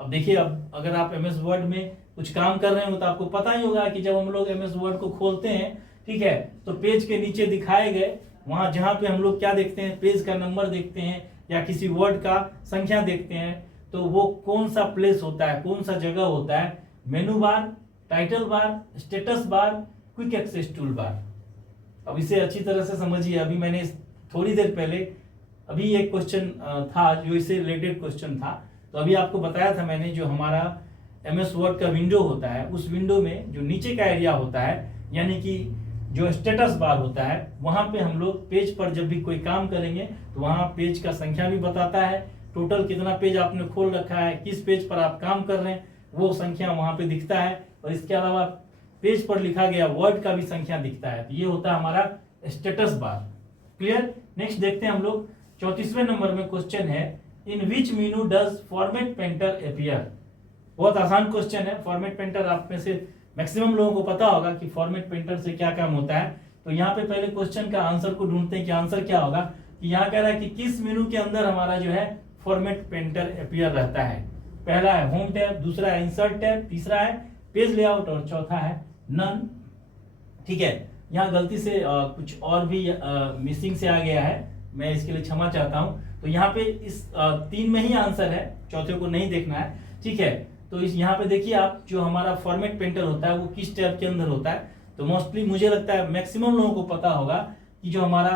अब देखिए, अब अगर आप एमएस वर्ड में कुछ काम कर रहे हो तो आपको पता ही होगा कि जब हम लोग एमएस वर्ड को खोलते हैं, ठीक है, तो पेज के नीचे दिखाए गए वहां जहां पे हम लोग क्या देखते हैं, पेज का नंबर देखते हैं या किसी वर्ड का संख्या देखते हैं, तो वो कौन सा प्लेस होता है, कौन सा जगह होता है, menu bar, title bar, status bar, quick access tool bar. अब इसे अच्छी तरह से समझिए। अभी मैंने थोड़ी देर पहले अभी एक क्वेश्चन था जो इससे रिलेटेड क्वेश्चन था, तो अभी आपको बताया था मैंने जो हमारा एमएस वर्ड का विंडो होता है उस विंडो में जो नीचे का एरिया होता है यानी कि जो स्टेटस बार होता है वहां पे हम लोग पेज पर जब भी कोई काम करेंगे तो वहां पेज का संख्या भी बताता है, टोटल कितना पेज आपने खोल रखा है, किस पेज पर आप काम कर रहे हैं वो संख्या वहां पे दिखता है, और इसके अलावा पेज पर लिखा गया वर्ड का भी संख्या दिखता है। तो ये होता है हमारा स्टेटस बार। क्लियर। नेक्स्ट देखते हैं हम लोग 34वें नंबर में क्वेश्चन है, in which menu does format painter appear. बहुत आसान क्वेश्चन है। फॉर्मेट पेंटर आप में से मैक्सिमम लोगों को पता होगा कि फॉर्मेट पेंटर से क्या काम होता है। तो यहाँ पे पहले क्वेश्चन का आंसर को ढूंढते हैं कि आंसर क्या होगा। कि यहाँ कह रहा है कि किस मेनू के अंदर हमारा जो है फॉर्मेट पेंटर अपीयर रहता है। पहला है होम टैब, दूसरा है इंसर्ट टैब, तीसरा है पेज लेआउट और चौथा है नन। ठीक है, यहाँ गलती से कुछ और भी मिसिंग से आ गया है, मैं इसके लिए क्षमा चाहता हूँ। तो यहाँ पे इस 3 में ही आंसर है, चौथे को नहीं देखना है। ठीक है, तो इस यहाँ पे देखिए आप, जो हमारा फॉर्मेट पेंटर होता है वो किस टैब के अंदर होता है। तो मोस्टली मुझे लगता है मैक्सिमम लोगों को पता होगा कि जो हमारा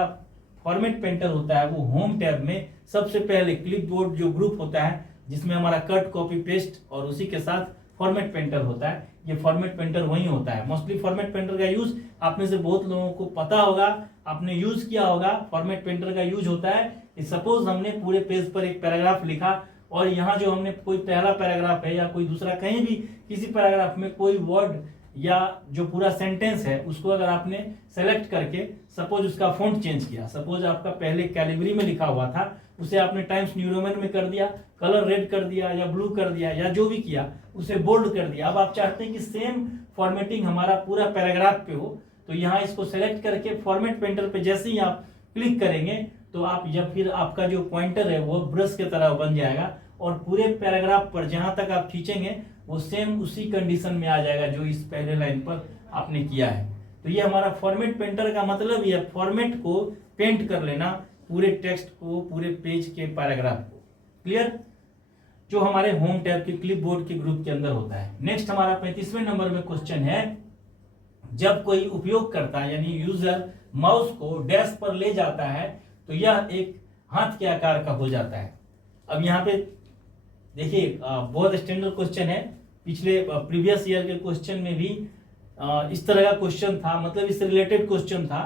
फॉर्मेट पेंटर होता है वो होम टैब में सबसे पहले क्लिपबोर्ड जो ग्रुप होता है जिसमें हमारा कट कॉपी पेस्ट और उसी के साथ फॉर्मेट पेंटर होता है, ये फॉर्मेट पेंटर वही होता है। मोस्टली फॉर्मेट पेंटर का यूज आप में से बहुत लोगों को पता होगा, आपने यूज किया होगा। फॉर्मेट पेंटर का यूज होता है कि सपोज हमने पूरे पेज पर एक पैराग्राफ लिखा और यहाँ जो हमने कोई पहला पैराग्राफ है या कोई दूसरा, कहीं भी किसी पैराग्राफ में कोई वर्ड या जो पूरा सेंटेंस है उसको अगर आपने सेलेक्ट करके सपोज उसका फॉन्ट चेंज किया, सपोज आपका पहले कैलिबरी में लिखा हुआ था उसे आपने टाइम्स न्यू रोमन में कर दिया, कलर रेड कर दिया या ब्लू कर दिया या जो भी किया उसे बोल्ड कर दिया। अब आप चाहते हैं कि सेम फॉर्मेटिंग हमारा पूरा पैराग्राफ पे हो, तो यहाँ इसको सेलेक्ट करके फॉर्मेट पेंटर पे जैसे ही आप क्लिक करेंगे तो आप जब फिर आपका जो पॉइंटर है वो ब्रश के तरह बन जाएगा और पूरे पैराग्राफ पर जहां तक आप खींचेंगे वो सेम उसी कंडीशन में आ जाएगा जो इस पहले लाइन पर आपने किया है। तो ये हमारा फॉर्मेट पेंटर का मतलब ये फॉर्मेट को पेंट कर लेना, पूरे टेक्स्ट को, पूरे पेज के पैराग्राफ को। क्लियर, जो हमारे होम टैब के क्लिपबोर्ड के ग्रुप के अंदर होता है। नेक्स्ट हमारा 35वें नंबर में क्वेश्चन है, जब कोई उपयोगकर्ता यानी यूजर माउस को डैश पर ले जाता है तो यह एक हाथ के आकार का हो जाता है। अब यहाँ पे देखिए बहुत स्टैंडर्ड क्वेश्चन है, पिछले प्रीवियस ईयर के क्वेश्चन में भी इस तरह का क्वेश्चन था, मतलब इससे रिलेटेड क्वेश्चन था।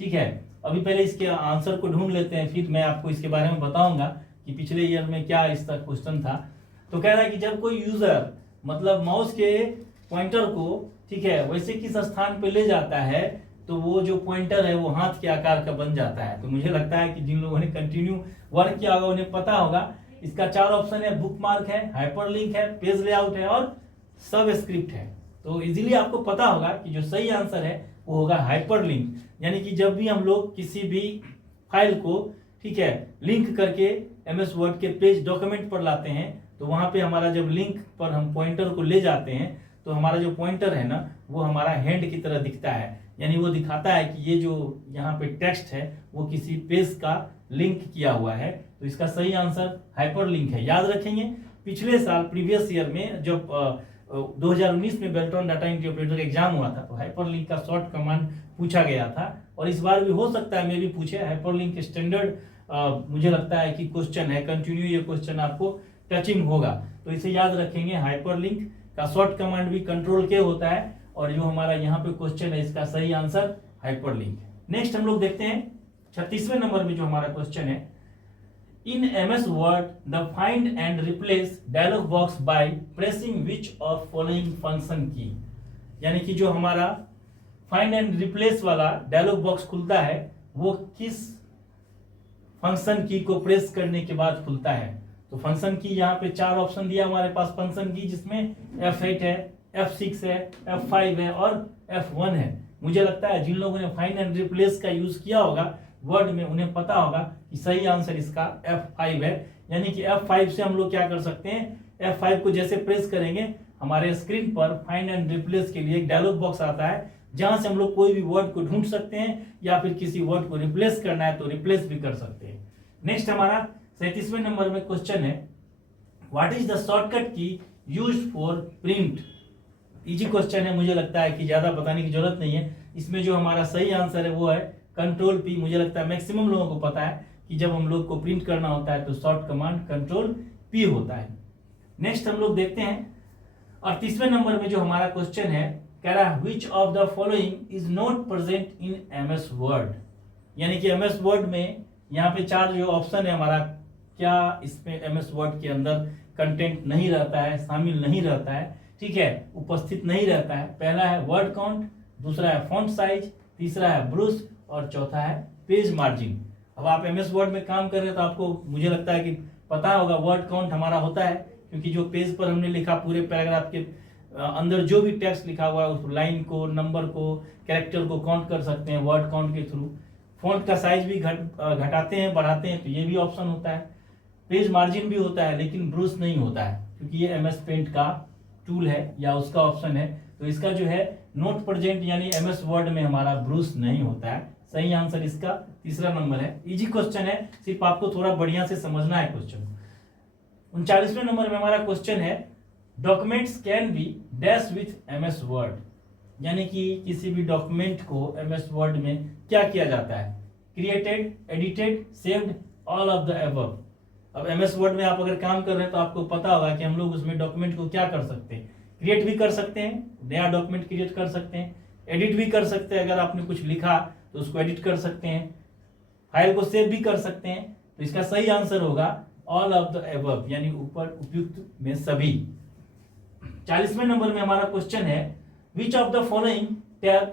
ठीक है, अभी पहले इसके आंसर को ढूंढ लेते हैं, फिर मैं आपको इसके बारे में बताऊंगा कि पिछले ईयर में क्या इस तरह क्वेश्चन था। तो कह रहा है कि जब कोई यूजर मतलब माउस के पॉइंटर को, ठीक है, वैसे किस स्थान पे ले जाता है तो वो जो पॉइंटर है वो हाथ के आकार का बन जाता है। तो मुझे लगता है कि जिन लोगों ने कंटिन्यू वर्क किया होगा उन्हें पता होगा। इसका 4 ऑप्शन है, बुकमार्क है, हाइपरलिंक है, पेज लेआउट है और सब स्क्रिप्ट है। तो इजीली आपको पता होगा कि जो सही आंसर है वो होगा हाइपरलिंक। यानी कि जब भी हम लोग किसी भी फाइल को, ठीक है, लिंक करके MS वर्ड के पेज डॉक्यूमेंट पर लाते हैं तो वहां पे हमारा जब लिंक पर हम पॉइंटर को ले जाते हैं तो हमारा जो पॉइंटर है ना वो हमारा हैंड की तरह दिखता है, यानी वो दिखाता है कि ये जो यहाँ पे टेक्स्ट है वो किसी पेज का लिंक किया हुआ है। तो इसका सही आंसर हाइपरलिंक है। याद रखेंगे पिछले साल प्रीवियस ईयर में जब 2019 में Beltron data entry operator exam हुआ था तो हाइपरलिंक का शॉर्ट कमांड पूछा गया था और इस बार भी हो सकता है मैं भी पूछे। हाइपरलिंक स्टैंडर्ड मुझे लगता है कि क्वेश्चन है, कंटिन्यू ये क्वेश्चन आपको टचिंग होगा, तो इसे याद रखेंगे। हाइपरलिंक का शॉर्ट कमांड भी कंट्रोल के होता है और जो हमारा यहाँ पे क्वेश्चन है इसका सही आंसर हाइपरलिंक है। नेक्स्ट हम लोग देखते हैं 36वें नंबर में जो हमारा क्वेश्चन है, इन MS word the find and replace dialog box by pressing which of following function की। यानी कि जो हमारा फाइंड एंड रिप्लेस वाला डायलॉग बॉक्स खुलता है वो किस फंक्शन की को प्रेस करने के बाद खुलता है। तो फंक्शन की यहाँ पे 4 ऑप्शन दिया हमारे पास फंक्शन की, जिसमें F8 है, F6 है, F5 है और F1 है। मुझे लगता है जिन लोगों ने फाइंड एंड रिप्लेस का यूज किया होगा वर्ड में उन्हें पता होगा कि सही आंसर इसका F5 है। यानी कि F5 से हम लोग क्या कर सकते हैं, F5 को जैसे प्रेस करेंगे हमारे स्क्रीन पर फाइंड एंड रिप्लेस के लिए एक डायलॉग बॉक्स आता है जहां से हम लोग कोई भी वर्ड को ढूंढ सकते हैं या फिर किसी वर्ड को रिप्लेस करना है तो रिप्लेस भी कर सकते हैं। नेक्स्ट हमारा 37वें नंबर में क्वेश्चन है, व्हाट इज द शॉर्टकट की used for print. Easy question है, मुझे लगता है कि ज्यादा बताने की जरूरत नहीं है। इसमें जो हमारा सही आंसर है वो है कंट्रोल P। मुझे लगता है मैक्सिमम लोगों को पता है कि जब हम लोग को प्रिंट करना होता है तो शॉर्ट कमांड कंट्रोल P होता है। नेक्स्ट हम लोग देखते हैं 38वें नंबर में जो हमारा क्वेश्चन है, कह रहा है विच of the following is not present in MS Word. यानी कि MS वर्ड में यहाँ पे 4 जो ऑप्शन है हमारा, क्या इसमें MS वर्ड के अंदर कंटेंट नहीं रहता है, शामिल नहीं रहता है, ठीक है, उपस्थित नहीं रहता है। पहला है वर्ड काउंट, दूसरा है फॉन्ट साइज, तीसरा है ब्रूस और चौथा है पेज मार्जिन। अब आप MS वर्ड में काम कर रहे हैं तो आपको मुझे लगता है कि पता होगा वर्ड काउंट हमारा होता है, क्योंकि जो पेज पर हमने लिखा पूरे पैराग्राफ के अंदर जो भी टेक्स्ट लिखा हुआ है उस लाइन को, नंबर को, कैरेक्टर को काउंट कर सकते हैं वर्ड काउंट के थ्रू। फॉन्ट का साइज भी घटाते हैं बढ़ाते हैं तो ये भी ऑप्शन होता है। पेज मार्जिन भी होता है लेकिन ब्रूस नहीं होता है क्योंकि ये MS पेंट का टूल है या उसका ऑप्शन है। तो इसका जो है नोट प्रेजेंट यानी MS वर्ड में हमारा ब्रूस नहीं होता है। सही आंसर इसका तीसरा नंबर है। इजी क्वेश्चन है, सिर्फ आपको थोड़ा बढ़िया से समझना है क्वेश्चन। 39वें नंबर में हमारा क्वेश्चन है documents can be dash with MS Word, यानी कि किसी भी डॉक्यूमेंट को MS वर्ड में क्या किया जाता है? Created, edited, saved, all of the above. अब MS वर्ड में आप अगर काम कर रहे हैं तो आपको पता होगा कि हम लोग उसमें डॉक्यूमेंट को क्या कर सकते हैं, क्रिएट भी कर सकते हैं, नया डॉक्यूमेंट क्रिएट कर सकते हैं, एडिट भी कर सकते हैं, अगर आपने कुछ लिखा तो उसको एडिट कर सकते हैं, फाइल को सेव भी कर सकते हैं। तो इसका सही आंसर होगा ऑल ऑफ द अबव, यानी ऊपर उपयुक्त में सभी। 40वें नंबर में हमारा क्वेश्चन है विच of the following tab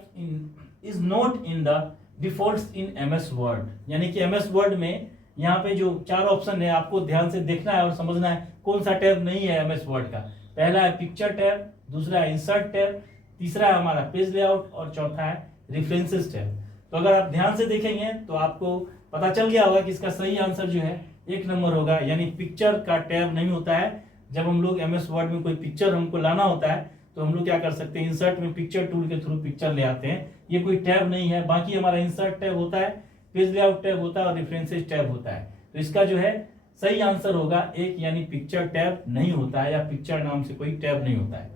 is not in the defaults in MS Word, यानी कि MS वर्ड में यहाँ पे जो 4 ऑप्शन है आपको ध्यान से देखना है और समझना है कौन सा टैब नहीं है MS वर्ड का। पहला है पिक्चर टैब, दूसरा है इंसर्ट टैब, तीसरा है हमारा पेज लेआउट और चौथा है रेफरेंसेस टैब। तो अगर आप ध्यान से देखेंगे तो आपको पता चल गया होगा कि इसका सही आंसर जो है 1 नंबर होगा, यानी पिक्चर का टैब नहीं होता है। जब हम लोग MS वर्ड में कोई पिक्चर हमको लाना होता है तो हम लोग क्या कर सकते हैं, इंसर्ट में पिक्चर टूल के थ्रू पिक्चर ले आते हैं, ये कोई टैब नहीं है। बाकी हमारा इंसर्ट टैब होता है, पेज लेआउट टैब होता है और रेफरेंसेस टैब होता है। तो इसका जो है सही आंसर होगा 1, यानी पिक्चर टैब नहीं होता है या पिक्चर नाम से कोई टैब नहीं होता है।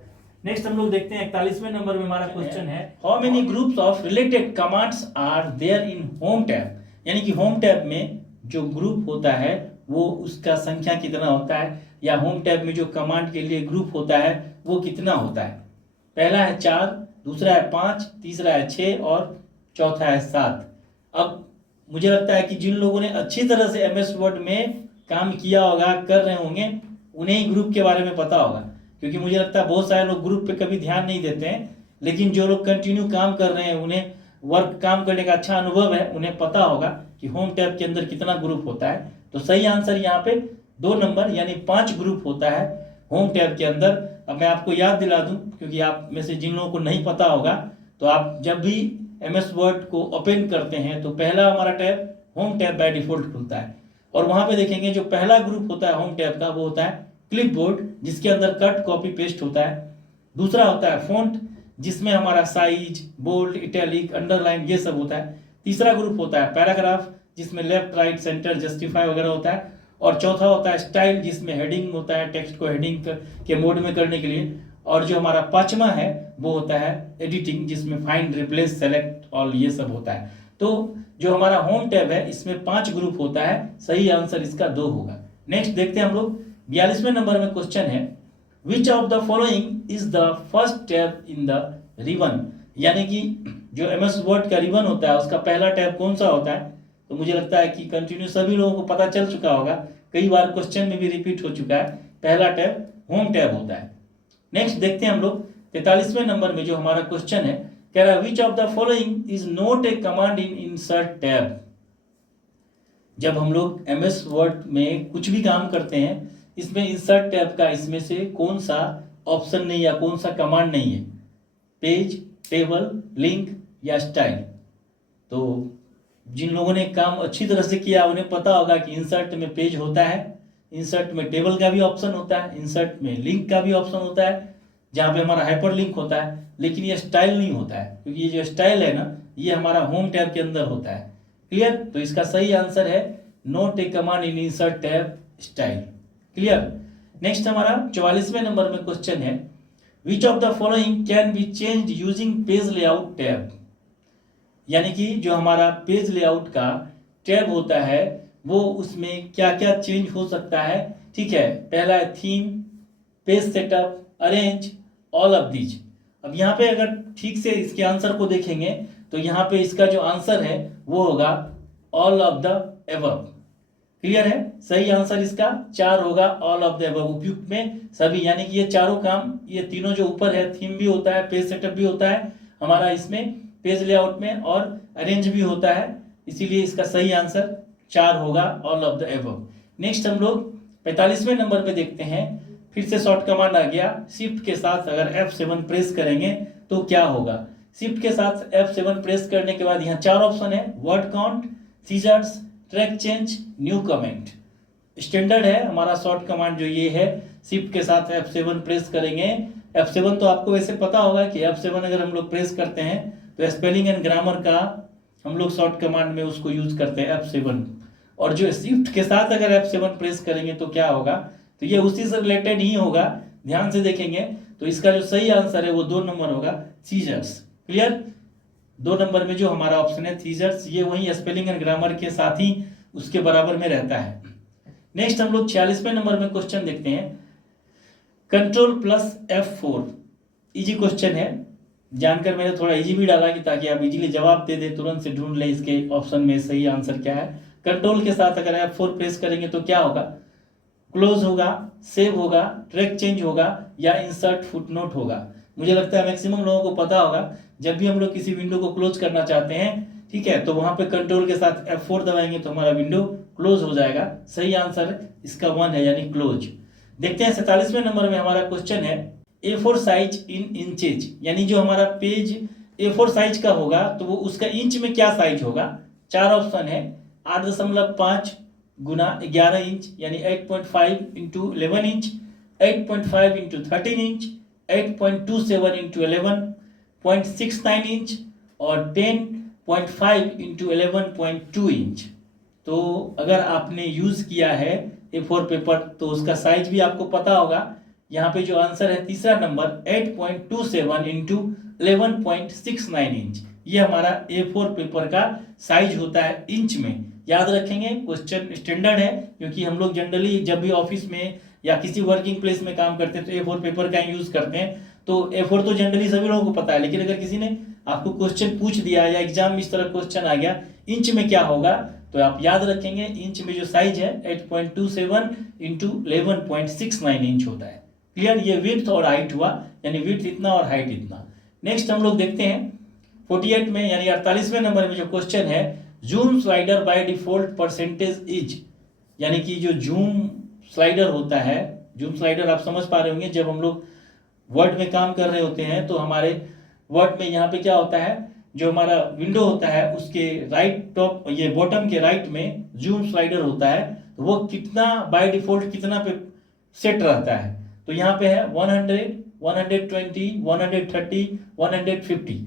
नेक्स्ट हम लोग देखते हैं 41वें नंबर में हमारा क्वेश्चन है how many groups of related commands are there in home tab, यानी कि होम टैब में जो ग्रुप होता है वो उसका संख्या कितना होता है, या होम टैब में जो कमांड के लिए ग्रुप होता है वो कितना होता है। पहला है 4, दूसरा है 5, तीसरा है 6 और चौथा है 7। अब मुझे लगता है कि जिन लोगों ने अच्छी तरह से MS वर्ड में काम किया होगा, कर रहे होंगे, उन्हें ही ग्रुप के बारे में पता होगा, क्योंकि मुझे लगता है बहुत सारे लोग ग्रुप पे कभी ध्यान नहीं देते हैं, लेकिन जो लोग कंटिन्यू काम कर रहे हैं, उन्हें वर्क काम करने का अच्छा अनुभव है, उन्हें पता होगा कि होम टैब के अंदर कितना ग्रुप होता है। तो सही आंसर यहाँ पे 2 नंबर यानी 5 ग्रुप होता है होम टैब के अंदर। अब मैं आपको याद दिला दूं, क्योंकि आप में से जिन लोगों को नहीं पता होगा, तो आप जब भी MS वर्ड को ओपन करते हैं तो पहला हमारा tab home tab by default खुलता है, और वहां पे देखेंगे जो पहला ग्रुप होता है होम टैब का वो होता है क्लिपबोर्ड, जिसके अंदर कट, कॉपी, पेस्ट होता है। दूसरा होता है फॉन्ट, जिसमें हमारा साइज, बोल्ड, इटैलिक, अंडरलाइन ये सब होता है। तीसरा ग्रुप होता है पैराग्राफ, जिसमें लेफ्ट, राइट, सेंटर, जस्टिफाई वगैरह होता है। और चौथा होता है स्टाइल, जिसमें हेडिंग होता है, टेक्स्ट को हेडिंग के मोड में करने के लिए। और जो हमारा 5वां है वो होता है एडिटिंग, जिसमें फाइंड, रिप्लेस, सेलेक्ट और ये सब होता है। तो जो हमारा होम टैब है इसमें 5 ग्रुप होता है, सही आंसर इसका 2 होगा। नेक्स्ट देखते हैं हम लोग 42वें नंबर में क्वेश्चन है विच of the following is the first tab in the ribbon, यानी कि जो MS वर्ड का रिबन होता है उसका पहला टैब कौन सा होता है। तो मुझे लगता है कि कंटिन्यू सभी लोगों को पता चल चुका होगा, कई बार क्वेश्चन में भी रिपीट हो चुका है, पहला टैब होम टैब होता है। नेक्स्ट देखते हैं हम लोग 43वें नंबर में जो हमारा क्वेश्चन है, कह रहा है विच of the following is not a command in insert tab. जब हम लोग MS वर्ड में कुछ भी काम करते हैं, इसमें इंसर्ट टैब का इसमें से कौन सा ऑप्शन नहीं या कौन सा कमांड नहीं है, पेज, टेबल, लिंक या स्टाइल। तो जिन लोगों ने काम अच्छी तरह से किया उन्हें पता होगा कि इंसर्ट में पेज होता है, इंसर्ट में टेबल का भी ऑप्शन होता है, इंसर्ट में लिंक का भी ऑप्शन होता है, जहाँ पे हमारा हाइपर लिंक होता है, लेकिन ये स्टाइल नहीं होता है, क्योंकि ये जो स्टाइल है ना ये हमारा होम टैब के अंदर होता है। क्लियर? तो इसका सही आंसर है not a command in insert tab style. Clear? Next हमारा 44वें नंबर में क्वेश्चन है विच of the following can be changed using page layout tab, यानी कि जो हमारा पेज लेआउट का टैब होता है वो उसमें क्या क्या चेंज हो सकता है। ठीक है, पहला है theme, page setup, arrange, all of these. अब यहाँ पे अगर ठीक से इसके आंसर को देखेंगे तो यहाँ पे इसका जो आंसर है वो होगा all of the above. Clear है? सही आंसर इसका 4 होगा, ऑल ऑफ द एबव, उपयुक्त में सभी, यानी कि ये चारों काम, ये तीनों जो ऊपर है, थीम भी होता है, पेज सेटअप भी होता है हमारा इसमें पेज लेआउट में, और अरेंज भी होता है, इसीलिए इसका सही आंसर 4 होगा, all of the above. Next हम लोग 45वें नंबर पे देखते हैं फिर से शॉर्ट कमांड आ गया, शिफ्ट के साथ अगर F7 प्रेस करेंगे तो क्या होगा। शिफ्ट के साथ F7 प्रेस करने के बाद यहाँ 4 ऑप्शन है, word count, scissors, track change, new comment. Standard है हमारा शॉर्ट कमांड जो ये है, शिफ्ट के साथ F7 प्रेस करेंगे। F7 तो आपको वैसे पता होगा कि F7 अगर हम लोग प्रेस करते हैं तो स्पेलिंग एंड ग्रामर का हम लोग शॉर्ट कमांड में उसको यूज करते हैं F7। और जो शिफ्ट के साथ अगर F7 प्रेस करेंगे तो क्या होगा, तो ये उसी से रिलेटेड ही होगा, ध्यान से देखेंगे। तो इसका जो सही आंसर है वो 2 नंबर होगा, सीजर्स। क्लियर, 2 नंबर में जो हमारा ऑप्शन है सीजर्स, ये वही स्पेलिंग एंड ग्रामर के साथ ही उसके बराबर में रहता है। नेक्स्ट हम लोग 46वें नंबर में क्वेश्चन देखते हैं, control plus F4। Easy question है, जानकर मैंने थोड़ा इजी भी डाला कि ताकि आप इजीली जवाब दे दे, तुरंत से ढूंढ ले इसके ऑप्शन में सही आंसर क्या है। कंट्रोल के साथ अगर F4 प्रेस करेंगे तो क्या होगा, क्लोज होगा, सेव होगा, ट्रैक चेंज होगा या इंसर्ट फुटनोट होगा। मुझे लगता है मैक्सिमम लोगों को पता होगा, जब भी हम लोग किसी विंडो को क्लोज करना चाहते हैं, ठीक है, तो वहां पे कंट्रोल के साथ F4 दबाएंगे तो हमारा विंडो क्लोज हो जाएगा। सही आंसर इसका 1 है, यानी क्लोज। देखते हैं 47वें नंबर में हमारा क्वेश्चन है, A4 साइज इन इंचेज, यानी जो हमारा पेज A4 साइज का होगा तो वो उसका इंच में क्या साइज होगा। 4 ऑप्शन है, 8.5 गुना 11 इंच यानी 8.5 into 11 inch, 8.5 into 13 inch, 8.27 into 11.69 inch और 10.5 इंटू 11.2 इंच। तो अगर आपने यूज किया है A4 पेपर तो उसका साइज भी आपको पता होगा। यहाँ पे जो आंसर है तीसरा नंबर 8.27 इंटू 11.69 इंच, ये हमारा A4 पेपर का साइज होता है इंच में। याद रखेंगे, क्वेश्चन स्टैंडर्ड है, क्योंकि हम लोग जनरली जब भी ऑफिस में या किसी वर्किंग प्लेस में काम करते हैं तो A4 पेपर का यूज करते हैं। तो A4 तो जनरली सभी लोगों को पता है, लेकिन अगर किसी ने आपको क्वेश्चन पूछ दिया या एग्जाम में इस तरह क्वेश्चन आ गया इंच में क्या होगा, तो आप याद रखेंगे इंच में जो साइज है 8.27 इंटू 11.69 इंच होता है। क्लियर, ये विड्थ और हाइट हुआ, यानी विड्थ इतना और हाइट इतना। नेक्स्ट हम लोग देखते हैं 48 में यानी 48वें नंबर में जो क्वेश्चन है, zoom slider by default percentage is, यानी कि जो जूम स्लाइडर होता है, जूम स्लाइडर आप समझ पा रहे होंगे, जब हम लोग वर्ड में काम कर रहे होते हैं तो हमारे वर्ड में यहाँ पे क्या होता है, जो हमारा विंडो होता है उसके राइट टॉप, ये बॉटम के राइट में जूम स्लाइडर होता है, तो वो कितना बाय डिफॉल्ट कितना पे सेट रहता है। तो यहाँ पे है 100, 120, 130, 150।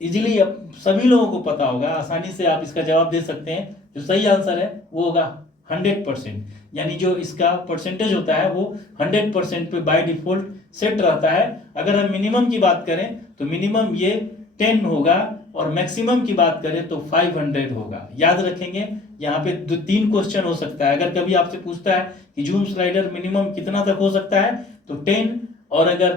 इजीली सभी लोगों को पता होगा, आसानी से आप इसका जवाब दे सकते हैं। जो सही आंसर है वो होगा 100%, यानी जो इसका परसेंटेज होता है वो 100% पे बाय डिफॉल्ट सेट रहता है। अगर हम मिनिमम की बात करें तो मिनिमम ये 10 होगा और मैक्सिमम की बात करें तो 500 होगा। याद रखेंगे, यहाँ पे 3 क्वेश्चन हो सकता है। अगर कभी आपसे पूछता है कि जूम स्लाइडर मिनिमम कितना तक हो सकता है तो 10, और अगर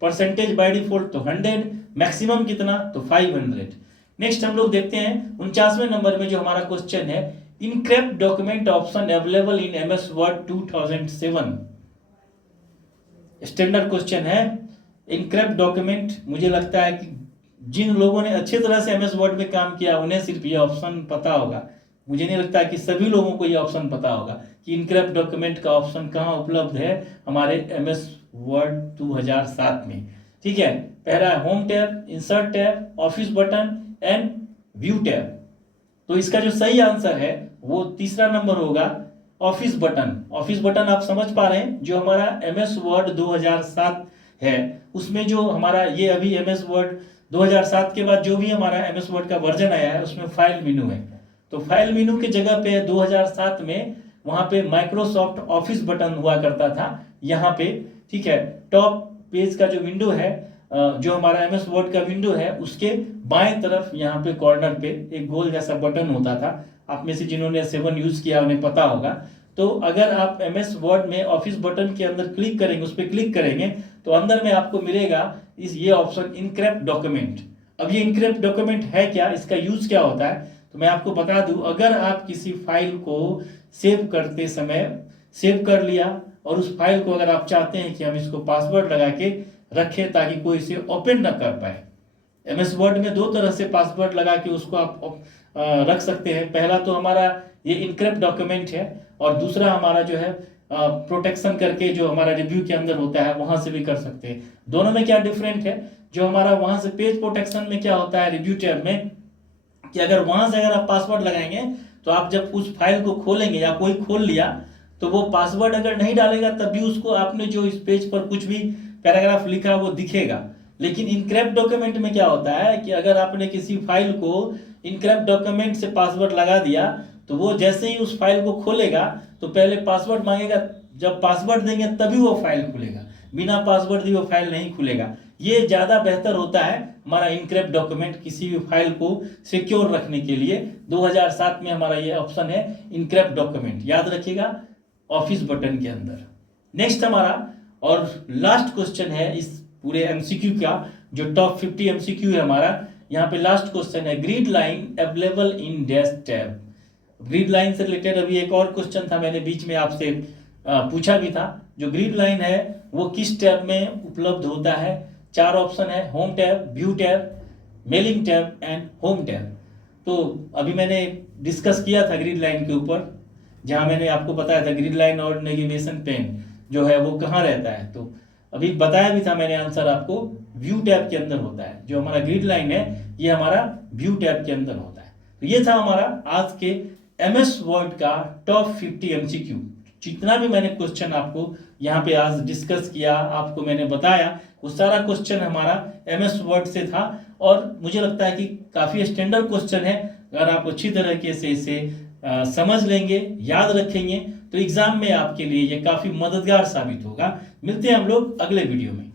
परसेंटेज बाय डिफॉल्ट तो 100, मैक्सिमम कितना तो 500। नेक्स्ट हम लोग देखते हैं 49वें नंबर में जो हमारा क्वेश्चन है, encrypt document option available in MS word 2007। Standard question है, इनक्रिप्ट डॉक्यूमेंट। मुझे लगता है कि जिन लोगों ने अच्छी तरह से MS वर्ड में काम किया उन्हें सिर्फ ये ऑप्शन पता होगा। मुझे नहीं लगता कि सभी लोगों को ये ऑप्शन पता होगा कि इनक्रिप्ट डॉक्यूमेंट का ऑप्शन कहाँ उपलब्ध है हमारे MS वर्ड 2007 में। ठीक है, पहला है home tab, insert tab, office button and view tab. तो इसका जो सही आंसर है वो तीसरा नंबर होगा, ऑफिस बटन। ऑफिस बटन आप समझ पा रहे हैं, जो हमारा MS वर्ड 2007 है उसमें जो हमारा ये अभी MS वर्ड 2007 के बाद जो भी हमारा MS वर्ड का वर्जन आया है उसमें फाइल मेनू है। तो फाइल मेनू के जगह पे 2007 में वहां पे माइक्रोसॉफ्ट ऑफिस बटन हुआ करता था यहाँ पे। ठीक है, टॉप पेज का जो विंडो है, जो हमारा MS वर्ड का विंडो है उसके बाएं तरफ यहाँ पे कॉर्नर पे एक गोल जैसा बटन होता था। आप में से जिन्होंने 7 यूज किया उन्हें पता होगा। तो अगर आप MS वर्ड में ऑफिस बटन के अंदर क्लिक करेंगे, उस पर क्लिक करेंगे तो अंदर में आपको मिलेगा ये ऑप्शन इनक्रिप्ट डॉक्यूमेंट। अब ये इनक्रिप्ट डॉक्यूमेंट है क्या, इसका यूज क्या होता है, तो मैं आपको बता दूं। अगर आप किसी फाइल को सेव करते समय सेव कर लिया और उस फाइल को अगर आप चाहते हैं कि हम इसको पासवर्ड लगा के रखें ताकि कोई इसे ओपन ना कर पाए, MS वर्ड में 2 तरह से पासवर्ड लगा के उसको आप रख सकते हैं। पहला तो हमारा ये इनक्रिप्ट डॉक्यूमेंट है, और दूसरा हमारा जो है प्रोटेक्शन करके जो हमारा रिव्यू के अंदर होता है वहां से भी कर सकते हैं। दोनों में क्या डिफरेंट है, जो हमारा वहां से पेज प्रोटेक्शन में क्या होता है रिव्यू टैब में, कि अगर वहां से अगर आप पासवर्ड लगाएंगे तो आप जब उस फाइल को खोलेंगे या कोई खोल लिया तो वो पासवर्ड अगर नहीं डालेगा तब भी उसको आपने जो इस पेज पर कुछ भी पैराग्राफ लिखा वो दिखेगा। लेकिन इनक्रिप्ट डॉक्यूमेंट में क्या होता है कि अगर आपने किसी फाइल को इनक्रिप्ट डॉक्यूमेंट से पासवर्ड लगा दिया तो वो जैसे ही उस फाइल को खोलेगा तो पहले पासवर्ड मांगेगा, जब पासवर्ड देंगे तभी वो फाइल खुलेगा, बिना पासवर्ड दिए वो फाइल नहीं खुलेगा। ये ज़्यादा बेहतर होता है हमारा इनक्रिप्ट डॉक्यूमेंट किसी भी फाइल को सिक्योर रखने के लिए। 2007 में हमारा ये ऑप्शन है इनक्रिप्ट डॉक्यूमेंट, याद रखिएगा ऑफिस बटन के अंदर। नेक्स्ट हमारा और लास्ट क्वेश्चन है इस पूरे एमसीक्यू का, जो टॉप 50 एमसीक्यू है हमारा, यहाँ पे लास्ट क्वेश्चन है grid line available in dash tab. Grid line से रिलेटेड अभी एक और क्वेश्चन था, मैंने बीच में आपसे पूछा भी था। जो ग्रिड लाइन है वो किस टैब में उपलब्ध होता है? 4 ऑप्शन है, home tab, view tab, mailing tab and home tab. तो अभी मैंने डिस्कस किया था ग्रिड लाइन के ऊपर, जहां मैंने आपको बताया था ग्रिड लाइन और नेविगेशन पेन जो है वो कहाँ रहता है। तो अभी बताया भी था मैंने आंसर आपको, व्यू टैब के अंदर होता है। जो हमारा ग्रिड लाइन है ये हमारा व्यू टैब के अंदर होता है। तो ये था हमारा आज के एमएस वर्ड का टॉप 50 एमसीक्यू। जितना भी मैंने क्वेश्चन आपको यहाँ पे आज डिस्कस किया, आपको मैंने बताया, वो सारा क्वेश्चन हमारा एमएस वर्ड से था, और मुझे लगता है कि काफी स्टैंडर्ड क्वेश्चन है। अगर आप अच्छी तरीके से इसे समझ लेंगे, याद रखेंगे, तो एग्जाम में आपके लिए ये काफी मददगार साबित होगा। मिलते हैं हम लोग अगले वीडियो में।